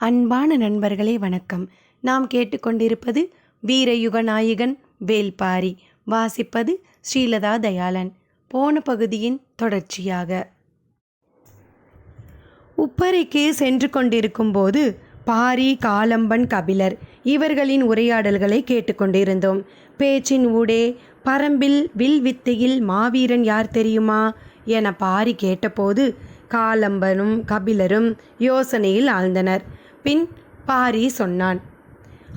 அன்பான நண்பர்களே வணக்கம். நாம் கேட்டுக்கொண்டிருப்பது வீரயுக நாயகன் வேல்பாரி. வாசிப்பது ஸ்ரீலதா தயாளன். போன பகுதியின் தொடர்ச்சியாக. உப்பரைக்கு சென்று கொண்டிருக்கும் போது பாரி, காலம்பன், கபிலர் இவர்களின் உரையாடல்களை கேட்டுக்கொண்டிருந்தோம். பேச்சின் ஊடே பரம்பில் வில் வித்தையில் மாவீரன் யார் தெரியுமா என பாரி கேட்டபோது காலம்பனும் கபிலரும் யோசனையில் ஆழ்ந்தனர். பின் பாரி சொன்னான்,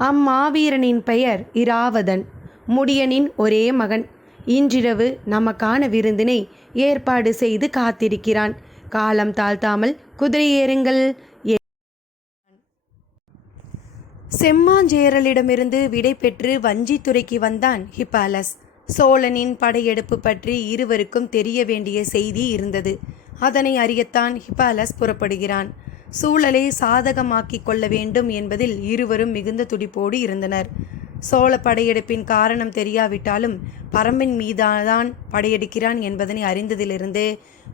அம்மாவீரனின் பெயர் இராவதன், முடியனின் ஒரே மகன். இன்றிரவு நமக்கான விருந்தினை ஏற்பாடு செய்து காத்திருக்கிறான். காலம் தாழ்த்தாமல் குதிரை ஏறுங்கள். செம்மாஞ்சேரலிடமிருந்து விடை பெற்று வஞ்சித்துறைக்கு வந்தான் ஹிப்பாலஸ். சோழனின் படையெடுப்பு பற்றி இருவருக்கும் தெரிய வேண்டிய செய்தி இருந்தது. அதனை அறியத்தான் ஹிப்பாலஸ் புறப்படுகிறான். சூழலை சாதகமாக்கிக் கொள்ள வேண்டும் என்பதில் இருவரும் மிகுந்த துடிப்போடு இருந்தனர். சோழ படையெடுப்பின் காரணம் தெரியாவிட்டாலும் பரம்பின் மீதாதான் படையெடுக்கிறான் என்பதனை அறிந்ததிலிருந்து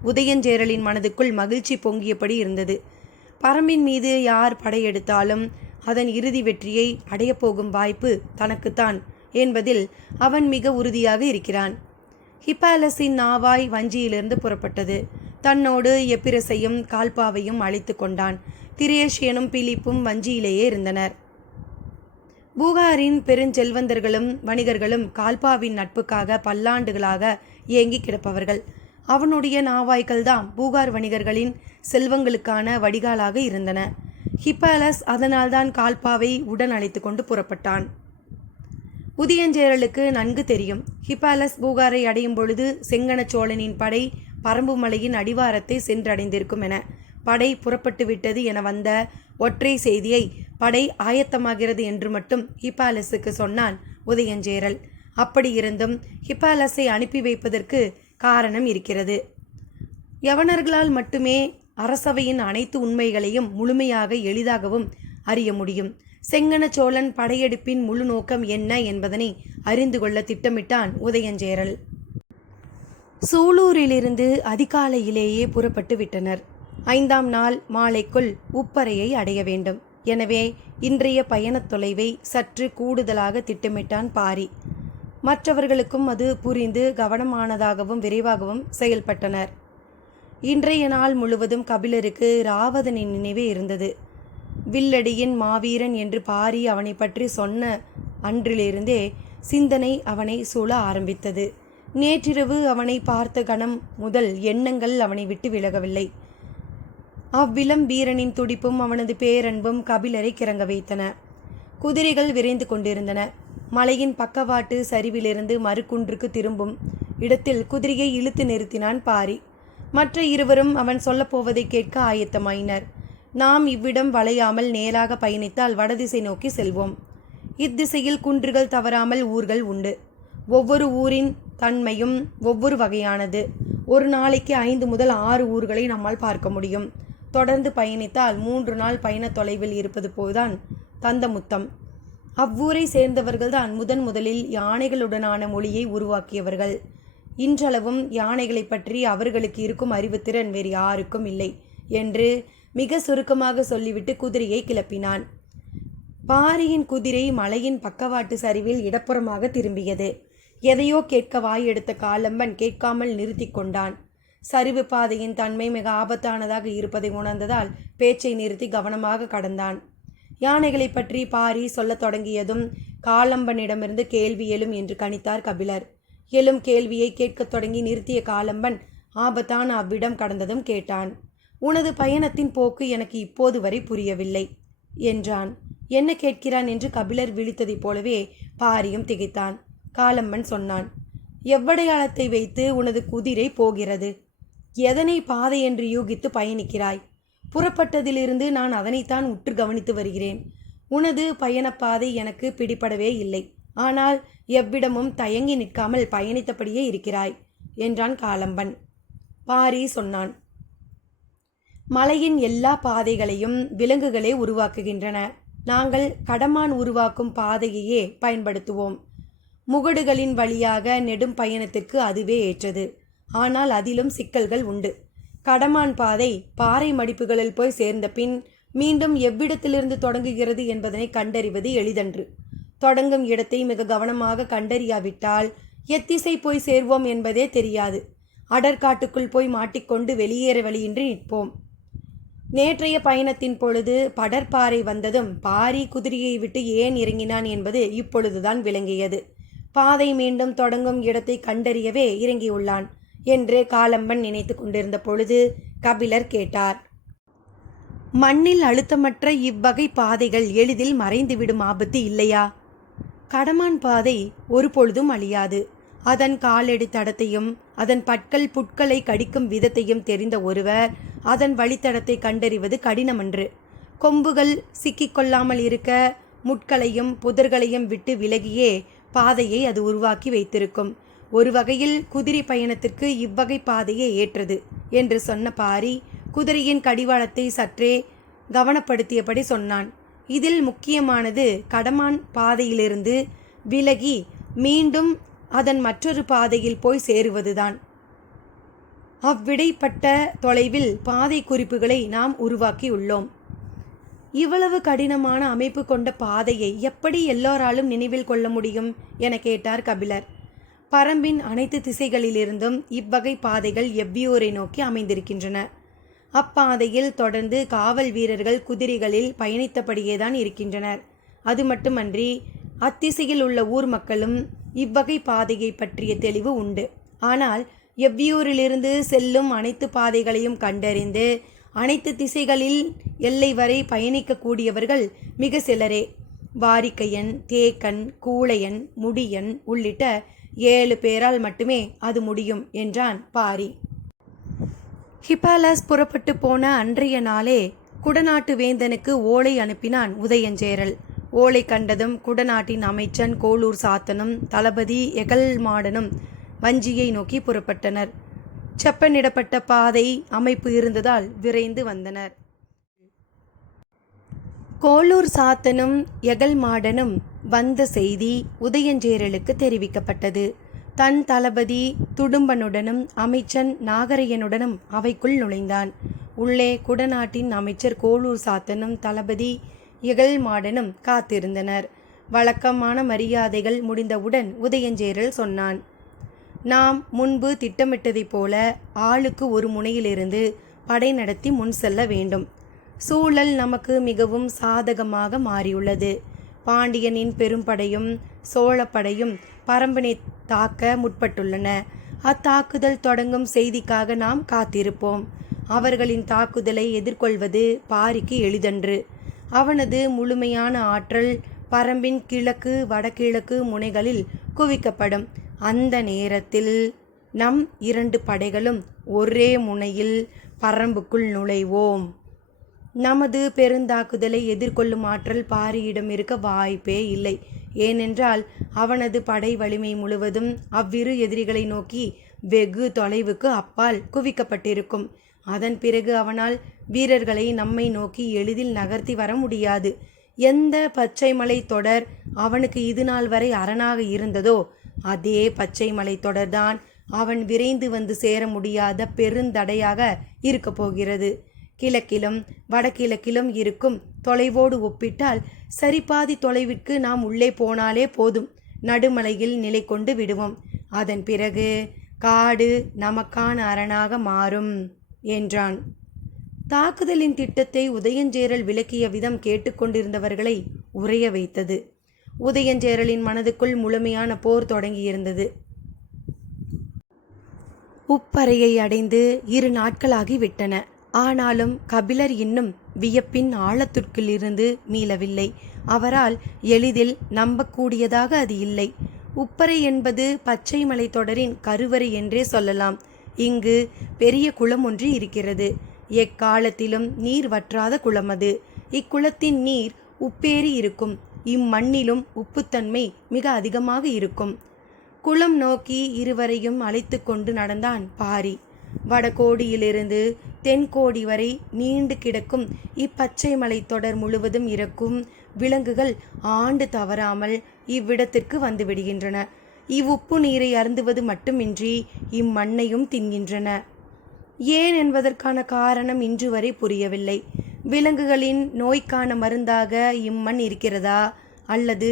உதயஞ்சேரலின் மனதுக்குள் மகிழ்ச்சி பொங்கியபடி இருந்தது. பரம்பின் மீது யார் படையெடுத்தாலும் அதன் இறுதி வெற்றியை அடையப்போகும் வாய்ப்பு தனக்குத்தான் என்பதில் அவன் மிக உறுதியாக இருக்கிறான். ஹிப்பாலஸின் நாவாய் வஞ்சியிலிருந்து புறப்பட்டது. தன்னோடு எப்பிரசையும் கால்பாவையும் அழைத்து கொண்டான். திரேஷியனும் பிலிப்பும் வஞ்சியிலேயே இருந்தனர். பூகாரின் பெருஞ்செல்வந்தர்களும் வணிகர்களும் கால்பாவின் நட்புக்காக பல்லாண்டுகளாக ஏங்கி கிடப்பவர்கள். அவனுடைய நாவாய்கள்தான் பூகார் வணிகர்களின் செல்வங்களுக்கான வடிகாலாக இருந்தன. ஹிப்பாலஸ் அதனால்தான் கால்பாவை உடன் அழைத்து கொண்டு புறப்பட்டான். உதயஞ்சேரலுக்கு நன்கு தெரியும், ஹிப்பாலஸ் பூகாரை அடையும் பொழுது செங்கன சோழனின் படை பரம்பு மலையின் அடிவாரத்தை சென்றடைந்திருக்கும் என. படை புறப்பட்டு விட்டது என வந்த ஒற்றை செய்தியை படை ஆயத்தமாகிறது என்று மட்டும் ஹிப்பாலஸுக்கு சொன்னான் உதயஞ்சேரல். அப்படி இருந்தும் ஹிப்பாலஸை அனுப்பி வைப்பதற்கு காரணம் இருக்கிறது. யவனர்களால் மட்டுமே அரசவையின் அனைத்து உண்மைகளையும் முழுமையாக எளிதாகவும் அறிய முடியும். செங்கன சோழன் படையெடுப்பின் முழு நோக்கம் என்ன என்பதனை அறிந்து கொள்ள திட்டமிட்டான் உதயஞ்சேரல். சூலூரிலிருந்து அதிகாலையிலேயே புறப்பட்டு விட்டனர். 5ஆம் நாள் மாலைக்குள் உப்பரையை அடைய வேண்டும். எனவே இன்றைய பயணத் தொலைவை சற்று கூடுதலாக திட்டமிட்டான் பாரி. மற்றவர்களுக்கும் அது புரிந்து கவனமானதாகவும் விரைவாகவும் செயல்பட்டனர். இன்றைய நாள் முழுவதும் கபிலருக்கு இராவதனின் நினைவே இருந்தது. வில்லடியின் மாவீரன் என்று பாரி அவனை பற்றி சொன்ன அன்றிலிருந்தே சிந்தனை அவனை சூழ ஆரம்பித்தது. நேற்றிரவு அவனை பார்த்த கணம் முதல் எண்ணங்கள் அவனை விட்டு விலகவில்லை. அவ்விளம் வீரனின் துடிப்பும் அவனது பேரன்பும் கபிலரை கிறங்க வைத்தன. குதிரைகள் விரைந்து கொண்டிருந்தன. மலையின் பக்கவாட்டு சரிவிலிருந்து மறுகுன்றுக்கு திரும்பும் இடத்தில் குதிரையை இழுத்து நிறுத்தினான் பாரி. மற்ற இருவரும் அவன் சொல்லப்போவதை கேட்க ஆயத்தமாயினர். நாம் இவ்விடம் வளையாமல் நேராக பயணித்தால் வடதிசை நோக்கி செல்வோம். இத்திசையில் குன்றுகள் தவறாமல் ஊர்கள் உண்டு. ஒவ்வொரு ஊரின் தன்மையும் ஒவ்வொரு வகையானது. ஒரு நாளைக்கு 5 முதல் 6 ஊர்களை நம்மால் பார்க்க முடியும். தொடர்ந்து பயணித்தால் 3 நாள் பயண தொலைவில் இருப்பது போல்தான் தந்தமுத்தம். அவ்வூரை சேர்ந்தவர்கள்தான் முதலில் யானைகளுடனான மொழியை உருவாக்கியவர்கள். இன்றளவும் யானைகளை பற்றி அவர்களுக்கு இருக்கும் அறிவுத்திறன் வேறு யாருக்கும் இல்லை என்று மிக சுருக்கமாக சொல்லிவிட்டு குதிரையை கிளப்பினான். பாரியின் குதிரை மலையின் பக்கவாட்டு சரிவில் இடப்புறமாக திரும்பியது. எதையோ கேட்க வாயெடுத்த காலம்பன் கேட்காமல் நிறுத்தி கொண்டான். சரிவு பாதையின் தன்மை மிக ஆபத்தானதாக இருப்பதை உணர்ந்ததால் பேச்சை நிறுத்தி கவனமாக கடந்தான். யானைகளை பற்றி பாரி சொல்லத் தொடங்கியதும் காலம்பனிடமிருந்து கேள்வி எழும் என்று கணித்தார் கபிலர். எழும் கேள்வியை கேட்கத் தொடங்கி நிறுத்திய காலம்பன் ஆபத்தான அவ்விடம் கடந்ததும் கேட்டான். உனது பயணத்தின் போக்கு எனக்கு இப்போது வரை புரியவில்லை என்றான். என்ன கேட்கிறான் என்று கபிலர் விழித்ததைப் போலவே பாரியும் திகைத்தான். காலம்பன் சொன்னான், எவ்வடையாளத்தை வைத்து உனது குதிரை போகிறது? எதனை பாதை என்று யூகித்து பயணிக்கிறாய்? புறப்பட்டதிலிருந்து நான் அதனைத்தான் உற்று கவனித்து வருகிறேன். உனது பயணப்பாதை எனக்கு பிடிபடவே இல்லை. ஆனால் எவ்விடமும் தயங்கி நிற்காமல் பயணித்தபடியே இருக்கிறாய் என்றான் காலம்பன். பாரி சொன்னான், மலையின் எல்லா பாதைகளையும் விலங்குகளே உருவாக்குகின்றன. நாங்கள் கடமான் உருவாக்கும் பாதையையே பயன்படுத்துவோம். முகடுகளின் வழியாக நெடும் பயணத்திற்கு அதுவே ஏற்றது. ஆனால் அதிலும் சிக்கல்கள் உண்டு. கடமான் பாதை பாறை மடிப்புகளில் போய் சேர்ந்த பின் மீண்டும் எவ்விடத்திலிருந்து தொடங்குகிறது என்பதனை கண்டறிவது எளிதன்று. தொடங்கும் இடத்தை மிக கவனமாக கண்டறியாவிட்டால் எத்திசை போய் சேர்வோம் என்பதே தெரியாது. அடற்காட்டுக்குள் போய் மாட்டிக்கொண்டு வெளியேற வழியின்றி நிற்போம். நேற்றைய பயணத்தின் பொழுது படற்பாறை வந்ததும் பாரி குதிரையை விட்டு ஏன் இறங்கினான் என்பது இப்பொழுதுதான் விளங்கியது. பாதை மீண்டும் தொடங்கும் இடத்தை கண்டறியவே இறங்கியுள்ளான் என்று காலம்பன் நினைத்து கொண்டிருந்த பொழுது கபிலர் கேட்டார். மண்ணில் அழுத்தமற்ற இவ்வகை பாதைகள் எளிதில் மறைந்துவிடும் ஆபத்து இல்லையா? கடமான் பாதை ஒரு பொழுதும் அழியாது. அதன் காலடி தடத்தையும் அதன் பற்கள் புட்களை கடிக்கும் விதத்தையும் தெரிந்த ஒருவர் அதன் வழித்தடத்தை கண்டறிவது கடினமன்று. கொம்புகள் சிக்கிக்கொள்ளாமல் இருக்க முட்களையும் புதர்களையும் விட்டு விலகியே பாதையை அது உருவாக்கி வைத்திருக்கும். ஒரு வகையில் குதிரை பயணத்திற்கு இவ்வகை பாதையே ஏற்றது என்று சொன்ன பாரி குதிரையின் கடிவாளத்தை சற்றே கவனப்படுத்தியபடி சொன்னான். இதில் முக்கியமானது கடமான் பாதையிலிருந்து விலகி மீண்டும் அதன் மற்றொரு பாதையில் போய் சேருவதுதான். அவ்விடைப்பட்ட தொலைவில் பாதை குறிப்புகளை நாம் உருவாக்கியுள்ளோம். இவ்வளவு கடினமான அமைப்பு கொண்ட பாதையை எப்படி எல்லோராலும் நினைவில் கொள்ள முடியும் என கேட்டார் கபிலர். பரம்பின் அனைத்து திசைகளிலிருந்தும் இவ்வகை பாதைகள் எவ்வியூரை நோக்கி அமைந்திருக்கின்றன. அப்பாதையில் தொடர்ந்து காவல் வீரர்கள் குதிரைகளில் பயணித்தபடியேதான் இருக்கின்றனர். அது மட்டுமன்றி அத்திசையில் உள்ள ஊர் மக்களும் இவ்வகை பாதையை பற்றிய தெளிவு உண்டு. ஆனால் எவ்வியூரிலிருந்து செல்லும் அனைத்து பாதைகளையும் கண்டறிந்து அனைத்து திசைகளில் எல்லை வரை பயணிக்கக்கூடியவர்கள் மிக சிலரே. வாரிக்கையன், தேக்கன், கூழையன், முடியன் உள்ளிட்ட 7 பேரால் மட்டுமே அது முடியும் என்றான் பாரி. ஹிப்பாலஸ் புறப்பட்டு போன அன்றைய நாளே குடநாட்டு வேந்தனுக்கு ஓலை அனுப்பினான் உதயஞ்சேரல். ஓலை கண்டதும் குடநாட்டின் அமைச்சன் கோளூர் சாத்தனும் தளபதி எகல்மாடனும் வஞ்சியை நோக்கி புறப்பட்டனர். செப்பனிடப்பட்ட பாதை அமைப்பு இருந்ததால் விரைந்து வந்தனர். கோளூர் சாத்தனும் எகல்மாடனும் வந்த செய்தி உதயஞ்சேரலுக்கு தெரிவிக்கப்பட்டது. தன் தளபதி துடும்பனுடனும் அமைச்சன் நாகரையனுடனும் அவைக்குள் நுழைந்தான். உள்ளே குடநாட்டின் அமைச்சர் கோளூர் சாத்தனும் தளபதி எகல்மாடனும் காத்திருந்தனர். வழக்கமான மரியாதைகள் முடிந்தவுடன் உதயஞ்சேரல் சொன்னான். நாம் முன்பு திட்டமிட்டதைப் போல ஆளுக்கு ஒரு முனையிலிருந்து படை நடத்தி முன் செல்ல வேண்டும். சூழல் நமக்கு மிகவும் சாதகமாக மாறியுள்ளது. பாண்டியனின் பெரும்படையும் சோழப்படையும் பரம்பினை தாக்க முற்பட்டுள்ளன. அத்தாக்குதல் தொடங்கும் செய்திக்காக நாம் காத்திருப்போம். அவர்களின் தாக்குதலை எதிர்கொள்வது பாரிக்கு எளிதன்று. அவனது முழுமையான ஆற்றல் பரம்பின் கிழக்கு வடகிழக்கு முனைகளில் குவிக்கப்படும். அந்த நேரத்தில் நம் 2 படைகளும் ஒரே முனையில் பரம்புக்குள் நுழைவோம். நமது பெருந்தாக்குதலை எதிர்கொள்ளும் ஆற்றல் பாரியிடம் இருக்க வாய்ப்பே இல்லை. ஏனென்றால் அவனது படை வலிமை முழுவதும் அவ்விரு எதிரிகளை நோக்கி வெகு தொலைவுக்கு அப்பால் குவிக்கப்பட்டிருக்கும். அதன் பிறகு அவனால் வீரர்களை நம்மை நோக்கி எளிதில் நகர்த்தி வர முடியாது. எந்த பச்சைமலை தொடர் அவனுக்கு இதுநாள் வரை அரணாக இருந்ததோ அதே பச்சைமலை தொடர்தான் அவன் விரைந்து வந்து சேர முடியாத பெருந்தடையாக இருக்க போகிறது. கிழக்கிலும் வடகிழக்கிலும் இருக்கும் தொலைவோடு ஒப்பிட்டால் சரிபாதி தொலைவிற்கு நாம் உள்ளே போனாலே போதும். நடுமலையில் நிலை கொண்டு விடுவோம். அதன் பிறகு காடு நமக்கான அரணாக மாறும் என்றான். தாக்குதலின் திட்டத்தை உதயஞ்சேரல் விளக்கிய விதம் கேட்டுக்கொண்டிருந்தவர்களை உறைய வைத்தது. உதயஞ்சேரலின் மனதுக்குள் முழுமையான போர் தொடங்கியிருந்தது. உப்பறையை அடைந்து 2 நாட்களாகி விட்டன. ஆனாலும் கபிலர் இன்னும் வியப்பின் ஆழத்திற்குள்ளிருந்து மீளவில்லை. அவரால் எளிதில் நம்பக்கூடியதாக அது இல்லை. உப்பறை என்பது பச்சை மலை தொடரின் கருவறை என்றே சொல்லலாம். இங்கு பெரிய குளம் ஒன்று இருக்கிறது. எக்காலத்திலும் நீர் வற்றாத குளம் அது. இக்குளத்தின் நீர் உப்பேறி இருக்கும். இம்மண்ணிலும் உப்புத்தன்மை மிக அதிகமாக இருக்கும். குளம் நோக்கி இருவரையும் அழைத்து கொண்டு நடந்தான் பாரி. வடகோடியிலிருந்து தென்கோடி வரை நீண்டு கிடக்கும் இப்பச்சை மலை தொடர் முழுவதும் இருக்கும் விலங்குகள் ஆண்டு தவறாமல் இவ்விடத்திற்கு வந்து விடுகின்றன. இவ்வுப்பு நீரை அருந்துவது மட்டுமின்றி இம்மண்ணையும் தின்கின்றன. ஏன் என்பதற்கான காரணம் இன்று வரை புரியவில்லை. விலங்குகளின் நோய்க்கான மருந்தாக இம்மண் இருக்கிறதா, அல்லது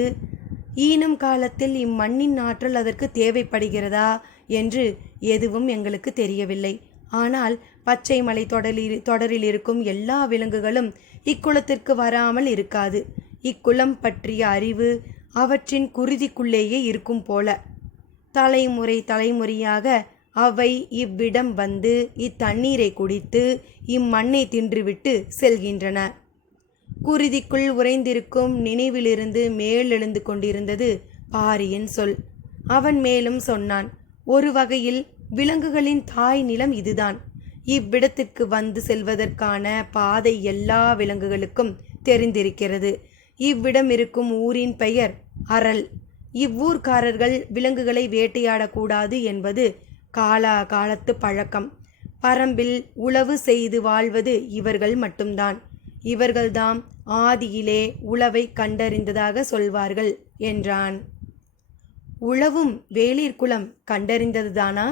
ஈனும் காலத்தில் இம்மண்ணின் ஆற்றல் அதற்கு தேவைப்படுகிறதா என்று எதுவும் எங்களுக்கு தெரியவில்லை. ஆனால் பச்சை மலை தொடரில் இருக்கும் எல்லா விலங்குகளும் இக்குளத்திற்கு வராமல் இருக்காது. இக்குளம் பற்றிய அறிவு அவற்றின் குருதிக்குள்ளேயே இருக்கும் போல. தலைமுறை தலைமுறையாக அவை இவ்விடம் வந்து இத்தண்ணீரை குடித்து இம்மண்ணை தின்றுவிட்டு செல்கின்றன. குருதிக்குள் உறைந்திருக்கும் நினைவிலிருந்து மேலெழுந்து கொண்டிருந்தது பாரியின் சொல். அவன் மேலும் சொன்னான், ஒரு வகையில் விலங்குகளின் தாய் நிலம் இதுதான். இவ்விடத்திற்கு வந்து செல்வதற்கான பாதை எல்லா விலங்குகளுக்கும் தெரிந்திருக்கிறது. இவ்விடம் இருக்கும் ஊரின் பெயர் அரல். இவ்வூர்க்காரர்கள் விலங்குகளை வேட்டையாடக்கூடாது என்பது காலா காலத்து பழக்கம். பரம்பில் உழவு செய்து வாழ்வது இவர்கள் மட்டும்தான். இவர்கள்தாம் ஆதியிலே உழவை கண்டறிந்ததாக சொல்வார்கள் என்றான். உழவும் வேளிர் குலம் கண்டறிந்ததுதானா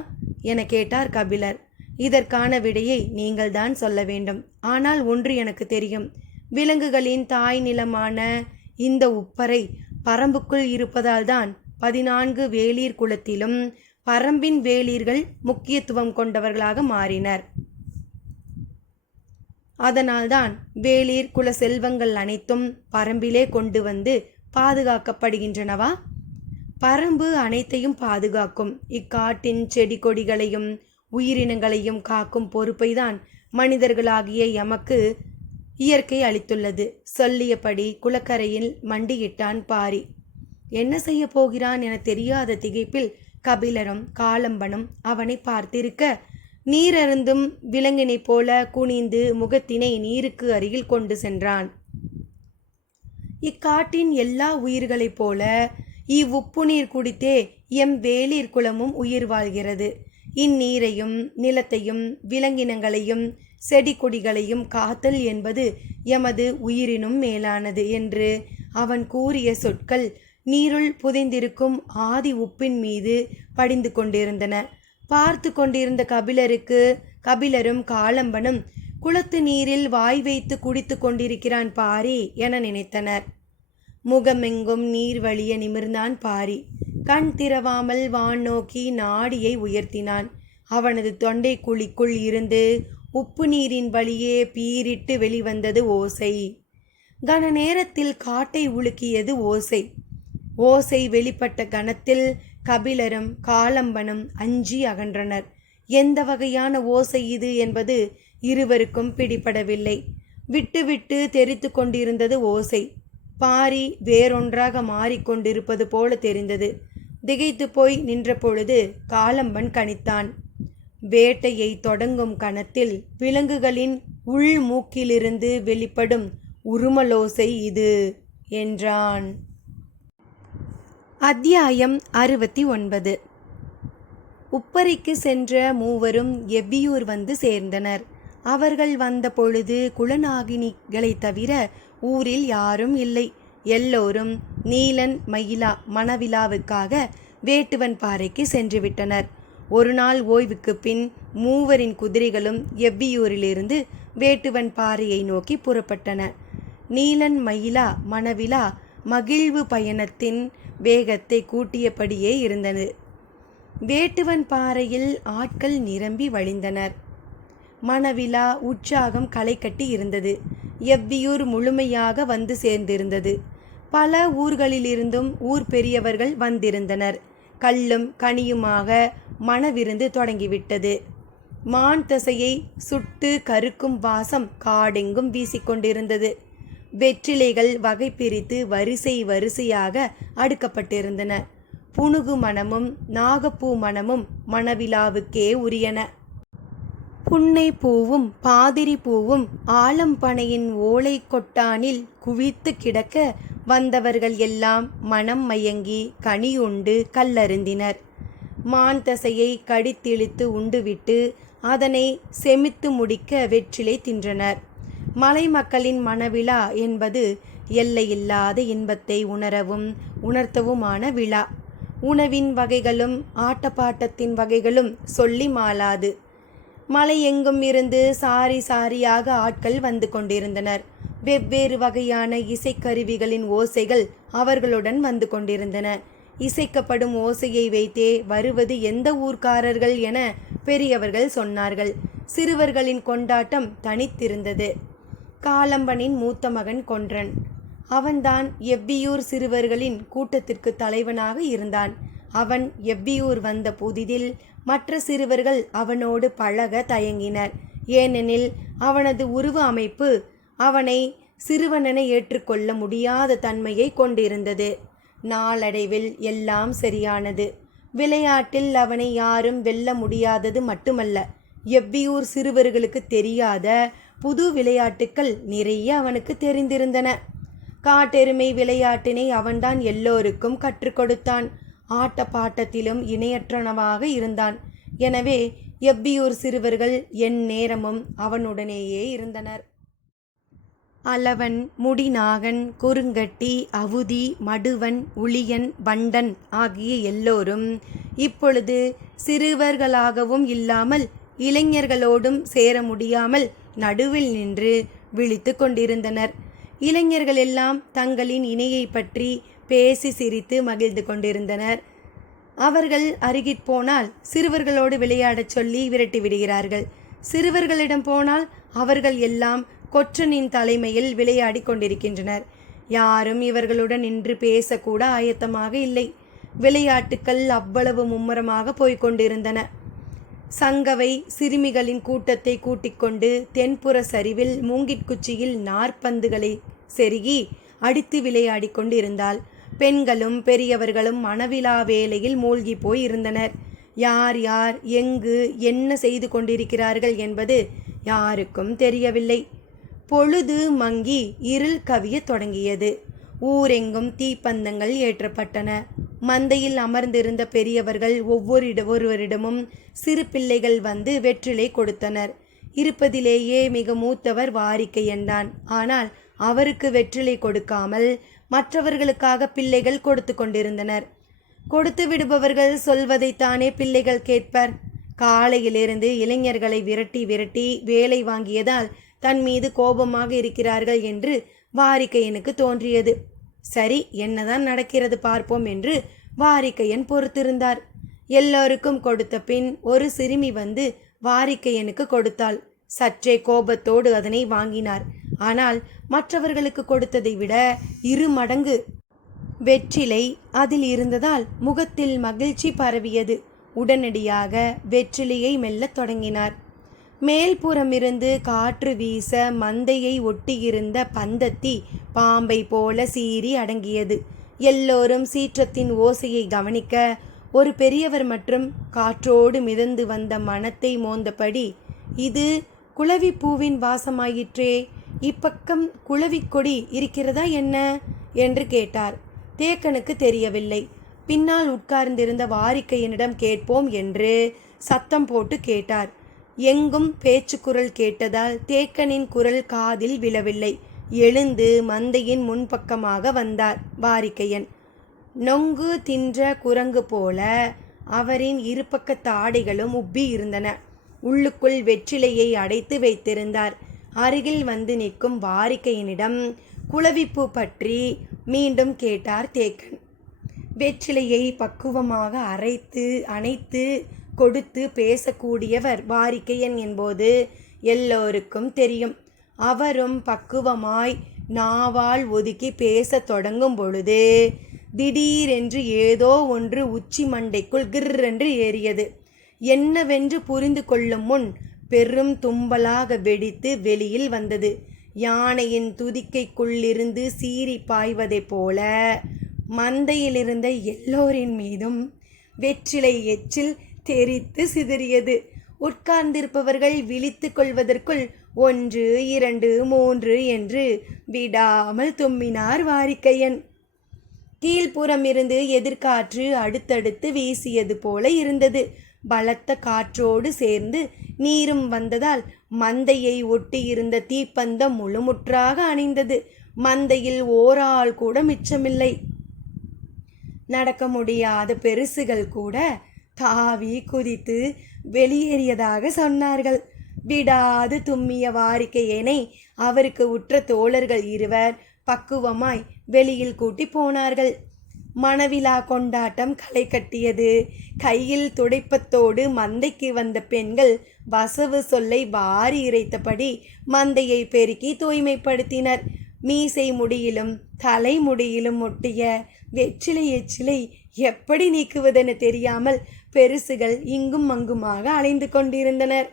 என கேட்டார் கபிலர். இதற்கான விடையை நீங்கள்தான் சொல்ல வேண்டும். ஆனால் ஒன்று எனக்கு தெரியும். விலங்குகளின் தாய் நிலமான இந்த உப்பரை பரம்புக்குள் இருப்பதால்தான் 14 வேளிர் குலத்திலும் பரம்பின் வேளிர்கள் முக்கியத்துவம் கொண்டவர்களாக மாறினர். அதனால்தான் வேளிர் குல செல்வங்கள் அனைத்தும் பரம்பிலே கொண்டு வந்து பாதுகாக்கப்படுகின்றனவா? பரம்பு அனைத்தையும் பாதுகாக்கும். இக்காட்டின் செடி கொடிகளையும் உயிரினங்களையும் காக்கும் பொறுப்பை தான் மனிதர்களாகிய எமக்கு இயற்கை அளித்துள்ளது. சொல்லியபடி குளக்கரையில் மண்டியிட்டான் பாரி. என்ன செய்ய போகிறான் என தெரியாத திகைப்பில் கபிலரும் காலம்பனும் அவனை பார்த்திருக்க, நீரருந்தும் விலங்கினைப் போல குனிந்து முகத்தினை நீருக்கு அருகில் கொண்டு சென்றான். இக்காட்டின் எல்லா உயிர்களைப் போல இவ்வுப்பு நீர் குடித்தே எம் வேளிர் குலமும் உயிர் வாழ்கிறது. இந்நீரையும் நிலத்தையும் விலங்கினங்களையும் செடி கொடிகளையும் காத்தல் என்பது எமது உயிரினும் மேலானது என்று அவன் கூறிய சொற்கள் நீருள் புதைந்திருக்கும் ஆதி உப்பின் மீது படிந்து கொண்டிருந்தன. பார்த்து கொண்டிருந்த கபிலரும் காலம்பனும் குளத்து நீரில் வாய் வைத்து குடித்து கொண்டிருக்கிறான் பாரி என நினைத்தனர். முகமெங்கும் நீர் வழிய நிமிர்ந்தான் பாரி. கண் திறவாமல் வான் நோக்கி நாடியை உயர்த்தினான். அவனது தொண்டை குழிக்குள் இருந்து உப்பு நீரின் வழியே பீரிட்டு வெளிவந்தது ஓசை. கன நேரத்தில் காட்டை உலுக்கியது ஓசை. ஓசை வெளிப்பட்ட கணத்தில் கபிலரும் காலம்பனும் அஞ்சி அகன்றனர். எந்த வகையான ஓசை இது என்பது இருவருக்கும் பிடிபடவில்லை. விட்டு விட்டு தெரித்து கொண்டிருந்தது ஓசை. பாரி வேறொன்றாக மாறிக்கொண்டிருப்பது போல தெரிந்தது. திகைத்து போய் நின்ற பொழுது காலம்பன் கணித்தான். வேட்டையை தொடங்கும் கணத்தில் விலங்குகளின் உள் மூக்கிலிருந்து வெளிப்படும் உருமலோசை இது என்றான். அத்தியாயம் 69. உப்பரைக்கு சென்ற மூவரும் எவ்வியூர் வந்து சேர்ந்தனர். அவர்கள் வந்த பொழுது குலநாகினிகளை தவிர ஊரில் யாரும் இல்லை. எல்லோரும் நீலன் மயிலா மணவிழாவுக்காக வேட்டுவன் பாறைக்கு சென்று விட்டனர். ஒரு நாள் ஓய்வுக்கு பின் மூவரின் குதிரைகளும் எவ்வியூரிலிருந்து வேட்டுவன் பாறையை நோக்கி புறப்பட்டன. நீலன் மயிலா மணவிழா மகிழ்வு பயணத்தின் வேகத்தை கூட்டியபடியே இருந்தது. வேட்டுவன் பாறையில் ஆட்கள் நிரம்பி வழிந்தனர். மணவிழா உற்சாகம் களை கட்டி இருந்தது. எவ்வியூர் முழுமையாக வந்து சேர்ந்திருந்தது. பல ஊர்களிலிருந்தும் ஊர் பெரியவர்கள் வந்திருந்தனர். கல்லும் கனியுமாக மணவிருந்து தொடங்கிவிட்டது. மான் தசையை சுட்டு கருக்கும் வாசம் காடெங்கும் வீசிக்கொண்டிருந்தது. வெற்றிலைகள் வகை பிரித்து வரிசை வரிசையாக அடுக்கப்பட்டிருந்தன. புனுகு மணமும் நாகப்பூ மணமும் மணவிழாவுக்கே உரியன. புன்னை பூவும் பாதிரி பூவும் ஆலம்பனையின் ஓலை கொட்டானில் குவித்து கிடக்க வந்தவர்கள் எல்லாம் மனம் மயங்கி கனியுண்டு கல்லருந்தினர். மான் தசையை கடித்திழித்து உண்டுவிட்டு அதனை செமித்து முடிக்க வெற்றிலை தின்றனர். மலை மக்களின் மணவிழா என்பது எல்லையில்லாத இன்பத்தை உணரவும் உணர்த்தவுமான விழா. உணவின் வகைகளும் ஆட்டப்பாட்டத்தின் வகைகளும் சொல்லி மாளாது. மலை எங்கும் இருந்து சாரி சாரியாக ஆட்கள் வந்து கொண்டிருந்தனர். வெவ்வேறு வகையான இசைக்கருவிகளின் ஓசைகள் அவர்களுடன் வந்து கொண்டிருந்தன. இசைக்கப்படும் ஓசையை வைத்தே வருவது எந்த ஊர்க்காரர்கள் என பெரியவர்கள் சொன்னார்கள். சிறுவர்களின் கொண்டாட்டம் தனித்திருந்தது. காலம்பனின் மூத்த மகன் கொன்றன். அவன்தான் எவ்வியூர் சிறுவர்களின் கூட்டத்திற்கு தலைவனாக இருந்தான். அவன் எவ்வியூர் வந்த புதிதில் மற்ற சிறுவர்கள் அவனோடு பழக தயங்கினர். ஏனெனில் அவனது உருவ அமைப்பு அவனை சிறுவனென ஏற்றுக்கொள்ள முடியாத தன்மையை கொண்டிருந்தது. நாளடைவில் எல்லாம் சரியானது. விளையாட்டில் அவனை யாரும் வெல்ல முடியாதது மட்டுமல்ல, எவ்வியூர் சிறுவர்களுக்கு தெரியாத புது விளையாட்டுக்கள் நிறைய அவனுக்கு தெரிந்திருந்தன. காட்டெருமை விளையாட்டினை அவன்தான் எல்லோருக்கும் கற்றுக் கொடுத்தான். ஆட்ட பாட்டத்திலும் இணையற்றனவாக இருந்தான். எனவே எவ்வியூர் சிறுவர்கள் எந்நேரமும் அவனுடனேயே இருந்தனர். அளவன், முடிநாகன், குறுங்கட்டி, அவுதி, மடுவன், உளியன், வண்டன் ஆகிய எல்லோரும் இப்பொழுது சிறுவர்களாகவும் இல்லாமல் இளைஞர்களோடும் சேர முடியாமல் நடுவில் நின்று விழித்து கொண்டிருந்தனர். இளைஞர்கள் எல்லாம் தங்களின் இணையை பற்றி பேசி சிரித்து மகிழ்ந்து கொண்டிருந்தனர். அவர்கள் அருகிற்போனால் சிறுவர்களோடு விளையாடச் சொல்லி விரட்டி விடுகிறார்கள். சிறுவர்களிடம் போனால் அவர்கள் எல்லாம் கொற்றனின் தலைமையில் விளையாடி கொண்டிருக்கின்றனர். யாரும் இவர்களுடன் நின்று பேசக்கூட ஆயத்தமாக இல்லை. விளையாட்டுக்கள் அவ்வளவு மும்முரமாக போய்கொண்டிருந்தன. சங்கவை சிறுமிகளின் கூட்டத்தை கூட்டிக்கொண்டு தென்புற சரிவில் மூங்கிற்குச்சியில் நாற்பந்துகளை செருகி அடித்து விளையாடி கொண்டிருந்தாள். பெண்களும் பெரியவர்களும் மணவிழா வேலையில் மூழ்கி போய் இருந்தனர். யார் யார் எங்கு என்ன செய்து கொண்டிருக்கிறார்கள் என்பது யாருக்கும் தெரியவில்லை. பொழுது மங்கி இருள் கவிய தொடங்கியது. ஊரெங்கும் தீப்பந்தங்கள் ஏற்றப்பட்டன. மந்தையில் அமர்ந்திருந்த பெரியவர்கள் ஒவ்வொருவரிடமும் சிறு பிள்ளைகள் வந்து வெற்றிலை கொடுத்தனர். இருப்பதிலேயே மிக மூத்தவர் வாரிக்கையன்தான். ஆனால் அவருக்கு வெற்றிலை கொடுக்காமல் மற்றவர்களுக்காக பிள்ளைகள் கொடுத்து கொண்டிருந்தனர். கொடுத்து விடுபவர்கள் சொல்வதைத்தானே பிள்ளைகள் கேட்பர். காலையிலிருந்து இளைஞர்களை விரட்டி விரட்டி வேலை வாங்கியதால் தன் மீது கோபமாக இருக்கிறார்கள் என்று வாரிக்கையனுக்கு தோன்றியது. சரி, என்னதான் நடக்கிறது பார்ப்போம் என்று வாரிக்கையன் பொறுத்திருந்தார். எல்லோருக்கும் கொடுத்த பின் ஒரு சிறுமி வந்து வாரிக்கையனுக்கு கொடுத்தாள். சற்றே கோபத்தோடு அதனை வாங்கினார். ஆனால் மற்றவர்களுக்கு கொடுத்ததை விட 2 மடங்கு வெற்றிலை அதில் இருந்ததால் முகத்தில் மகிழ்ச்சி பரவியது. உடனடியாக வெற்றிலையை மெல்லத் தொடங்கினார். மேல்புறமிருந்து காற்று வீச மந்தையை ஒட்டியிருந்த பந்தத்தி பாம்பை போல சீறி அடங்கியது. எல்லோரும் சீற்றத்தின் ஓசையை கவனிக்க ஒரு பெரியவர் மற்றும் காற்றோடு மிதந்து வந்த மனத்தை மோந்தபடி, இது குளவிப்பூவின் வாசமாயிற்றே, இப்பக்கம் குளவிக்கொடி இருக்கிறதா என்ன என்று கேட்டார். தேக்கனுக்கு தெரியவில்லை. பின்னால் உட்கார்ந்திருந்த வாரிக்கையனிடம் கேட்போம் என்று சத்தம் போட்டு கேட்டார். எங்கும் பேச்சு குரல் கேட்டதால் தேக்கனின் குரல் காதில் விழவில்லை. எழுந்து மந்தையின் முன்பக்கமாக வந்தார் வாரிக்கையன். நொங்கு தின்ற குரங்கு போல அவரின் இருபக்க தாடைகளும் உப்பி இருந்தன. உள்ளுக்குள் வெற்றிலையை அடைத்து வைத்திருந்தார். அருகில் வந்து நிற்கும் வாரிக்கையனிடம் குளவிப்பூ பற்றி மீண்டும் கேட்டார் தேக்கன். வெற்றிலையை பக்குவமாக அணைத்து கொடுத்து பேசக்கூடியவர் வாரிக்கையன் என்பது எல்லோருக்கும் தெரியும். அவரும் பக்குவமாய் நாவால் ஒதுக்கி பேசத் தொடங்கும் பொழுது திடீரென்று ஏதோ ஒன்று உச்சி மண்டைக்குள் கிர்ரென்று ஏறியது. என்னவென்று புரிந்து கொள்ளும் முன் பெரும் தும்பலாக வெடித்து வெளியில் வந்தது. யானையின் துதிக்கைக்குள்ளிருந்து சீறி பாய்வதைப் போல மந்தையிலிருந்த எல்லோரின் மீதும் வெற்றிலை எச்சில் தெரித்து சிதறியது. உட்கார்ந்திருப்பவர்கள் விழித்து கொள்வதற்குள் 1, 2, 3 என்று விடாமல் தும்மினார் வாரிக்கையன். கீழ்ப்புறமிருந்து எதிர்காற்று அடுத்தடுத்து வீசியது போல இருந்தது. பலத்த காற்றோடு சேர்ந்து நீரும் வந்ததால் மந்தையை ஒட்டியிருந்த தீப்பந்தம் முழுமுற்றாக அணைந்தது. மந்தையில் ஓராள் கூட மிச்சமில்லை. நடக்க முடியாத பெருசுகள் கூட தாவி குதித்து வெளியேறியதாக சொன்னார்கள். விடாது தும்மிய வாரிக்கையனை அவருக்கு உற்ற தோழர்கள் இருவர் பக்குவமாய் வெளியில் கூட்டி போனார்கள். மணவிழா கொண்டாட்டம் களை கட்டியது. கையில் துடைப்பத்தோடு மந்தைக்கு வந்த பெண்கள் வசவு சொல்லை வாரி இறைத்தபடி மந்தையை பெருக்கி தூய்மைப்படுத்தினர். மீசை முடியிலும் தலை முடியிலும் ஒட்டிய வெற்றிலை எச்சிலை எப்படி நீக்குவதென தெரியாமல் பெருசுகள் இங்கும் அங்குமாக அலைந்து கொண்டிருந்தனர்.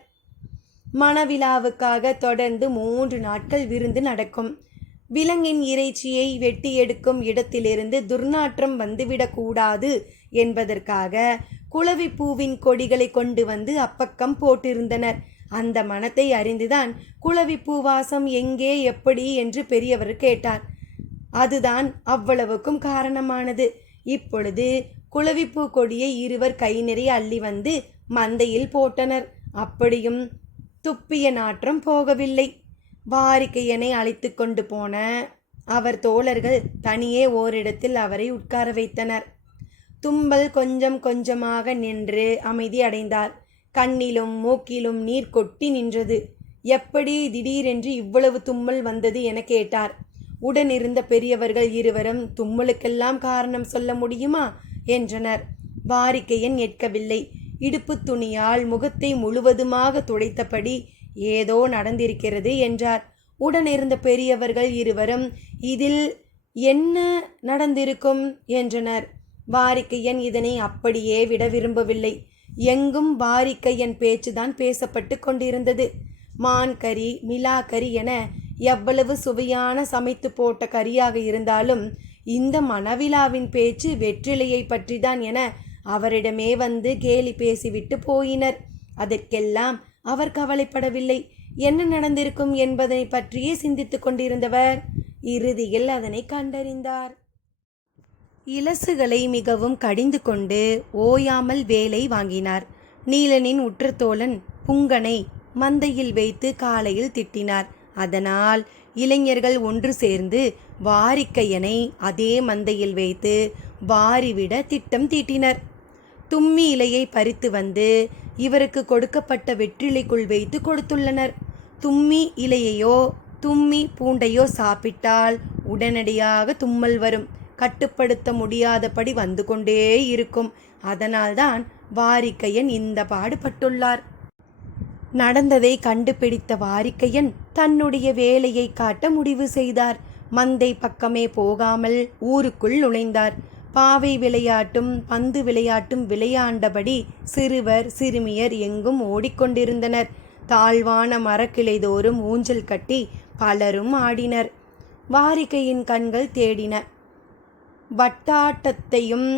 மணவிழாவுக்காக தொடர்ந்து 3 நாட்கள் விருந்து நடக்கும். விலங்கின் இறைச்சியை வெட்டி எடுக்கும் இடத்திலிருந்து துர்நாற்றம் வந்துவிடக்கூடாது என்பதற்காக குளவிப்பூவின் கொடிகளை கொண்டு வந்து அப்பக்கம் போட்டிருந்தனர். அந்த மனத்தை அறிந்துதான் குளவிப்பூ வாசம் எங்கே எப்படி என்று பெரியவர் கேட்டார். அதுதான் அவ்வளவுக்கும் காரணமானது. இப்பொழுது குளவிப்பூ கொடியை இருவர் கை நிறைய அள்ளி வந்து மந்தையில் போட்டனர். அப்படியும் துப்பிய நாற்றம் போகவில்லை. வாரிக்கையனை அழைத்து கொண்டு போன அவர் தோழர்கள் தனியே ஓரிடத்தில் அவரை உட்கார வைத்தனர். தும்பல் கொஞ்சம் கொஞ்சமாக நின்று அமைதி அடைந்தார். கண்ணிலும் மூக்கிலும் நீர் கொட்டி நின்றது. எப்படி திடீரென்று இவ்வளவு தும்மல் வந்தது என கேட்டார். உடனிருந்த பெரியவர்கள் இருவரும் தும்மலுக்கெல்லாம் காரணம் சொல்ல முடியுமா என்றனர். வாரிக்கையன் ஏற்கவில்லை. இடுப்பு துணியால் முகத்தை முழுவதுமாக துடைத்தபடி ஏதோ நடந்திருக்கிறது என்றார். உடனிருந்த பெரியவர்கள் இருவரும் இதில் என்ன நடந்திருக்கும் என்றனர். வாரிக்கையன் இதனை அப்படியே விட விரும்பவில்லை. எங்கும் வாரிக்கையன் பேச்சுதான் பேசப்பட்டு கொண்டிருந்தது. மான் கறி, மிளா கறி என எவ்வளவு சுவையான சமைத்து போட்ட கறியாக இருந்தாலும் இந்த மணவிழாவின் பேச்சு வெற்றிலையை பற்றிதான் என அவரிடமே வந்து கேலி பேசிவிட்டு போயினர். அதற்கெல்லாம் அவர் கவலைப்படவில்லை. என்ன நடந்திருக்கும் என்பதை பற்றியே சிந்தித்து கொண்டிருந்தவர் இறுதியில் அதனை கண்டறிந்தார். இலசுகளை மிகவும் கடிந்து கொண்டு ஓயாமல் வேலை வாங்கினார். நீலனின் உற்ற தோழன் புங்கனை மந்தையில் வைத்து காலையில் திட்டினார். அதனால் இளைஞர்கள் ஒன்று சேர்ந்து வாரிக்கையனை அதே மந்தையில் வைத்து வாரிவிட திட்டம் தீட்டினர். தும்மி இலையை பறித்து வந்து இவருக்கு கொடுக்கப்பட்ட வெற்றிலைக்குள் வைத்து கொடுத்துள்ளனர். தும்மி இலையையோ தும்மி பூண்டையோ சாப்பிட்டால் உடனடியாக தும்மல் வரும். கட்டுப்படுத்த முடியாதபடி வந்து கொண்டே இருக்கும். அதனால்தான் வாரிக்கையன் இந்த பாடுபட்டுள்ளார். நடந்ததை கண்டுபிடித்த வாரிக்கையன் தன்னுடைய வேலையை காட்ட முடிவு செய்தார். மந்தை பக்கமே போகாமல் ஊருக்குள் நுழைந்தார். பாவை விளையாட்டும் பந்து விளையாட்டும் விளையாண்டபடி சிறுவர் சிறுமியர் எங்கும் ஓடிக்கொண்டிருந்தனர். தாழ்வான மரக்கிளைதோறும் ஊஞ்சல் கட்டி பலரும் ஆடினர். வாரிக்கையின் கண்கள் தேடின. வட்டாட்டத்தையும்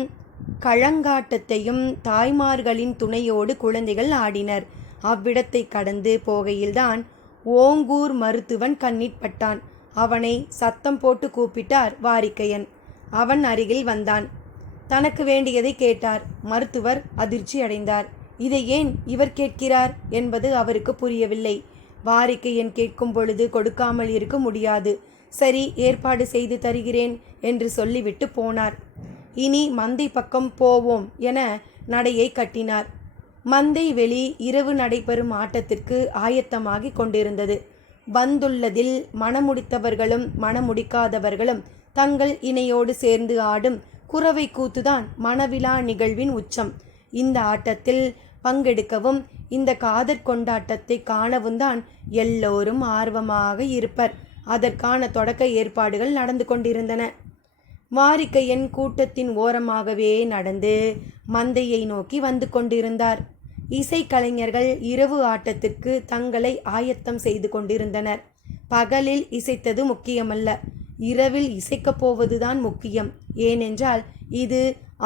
கழங்காட்டத்தையும் தாய்மார்களின் துணையோடு குழந்தைகள் ஆடினர். அவ்விடத்தை கடந்து போகையில்தான் ஓங்கூர் மருத்துவன் கண்ணிற்பட்டான். அவனை சத்தம் போட்டு கூப்பிட்டார் வாரிக்கையன். அவன் அருகில் வந்தான். தனக்கு வேண்டியதை கேட்டார். மருத்துவர் அதிர்ச்சி அடைந்தார். இதை ஏன் இவர் கேட்கிறார் என்பது அவருக்கு புரியவில்லை. வாரிக்கையன் கேட்கும் பொழுது கொடுக்காமல் இருக்க முடியாது. சரி, ஏற்பாடு செய்து தருகிறேன் என்று சொல்லிவிட்டு போனார். இனி மந்தை பக்கம் போவோம் என நடையை கட்டினார். மந்தை வெளி இரவு நடைபெறும் ஆட்டத்திற்கு ஆயத்தமாகி கொண்டிருந்தது. வந்துள்ளதில் மணமுடித்தவர்களும் மணமுடிக்காதவர்களும் தங்கள் இணையோடு சேர்ந்து ஆடும் குரவை கூத்துதான் மணவிழா நிகழ்வின் உச்சம். இந்த ஆட்டத்தில் பங்கெடுக்கவும் இந்த காதற் கொண்டாட்டத்தை காணவும் தான் எல்லோரும் ஆர்வமாக இருப்பர். அதற்கான தொடக்க ஏற்பாடுகள் நடந்து கொண்டிருந்தன. வாரிக்கையன் கூட்டத்தின் ஓரமாகவே நடந்து மந்தையை நோக்கி வந்து கொண்டிருந்தார். இசைக்கலைஞர்கள் இரவு ஆட்டத்திற்கு தங்களை ஆயத்தம் செய்து கொண்டிருந்தனர். பகலில் இசைத்தது முக்கியமல்ல, இரவில் இசைக்கப் போவதுதான் முக்கியம். ஏனென்றால் இது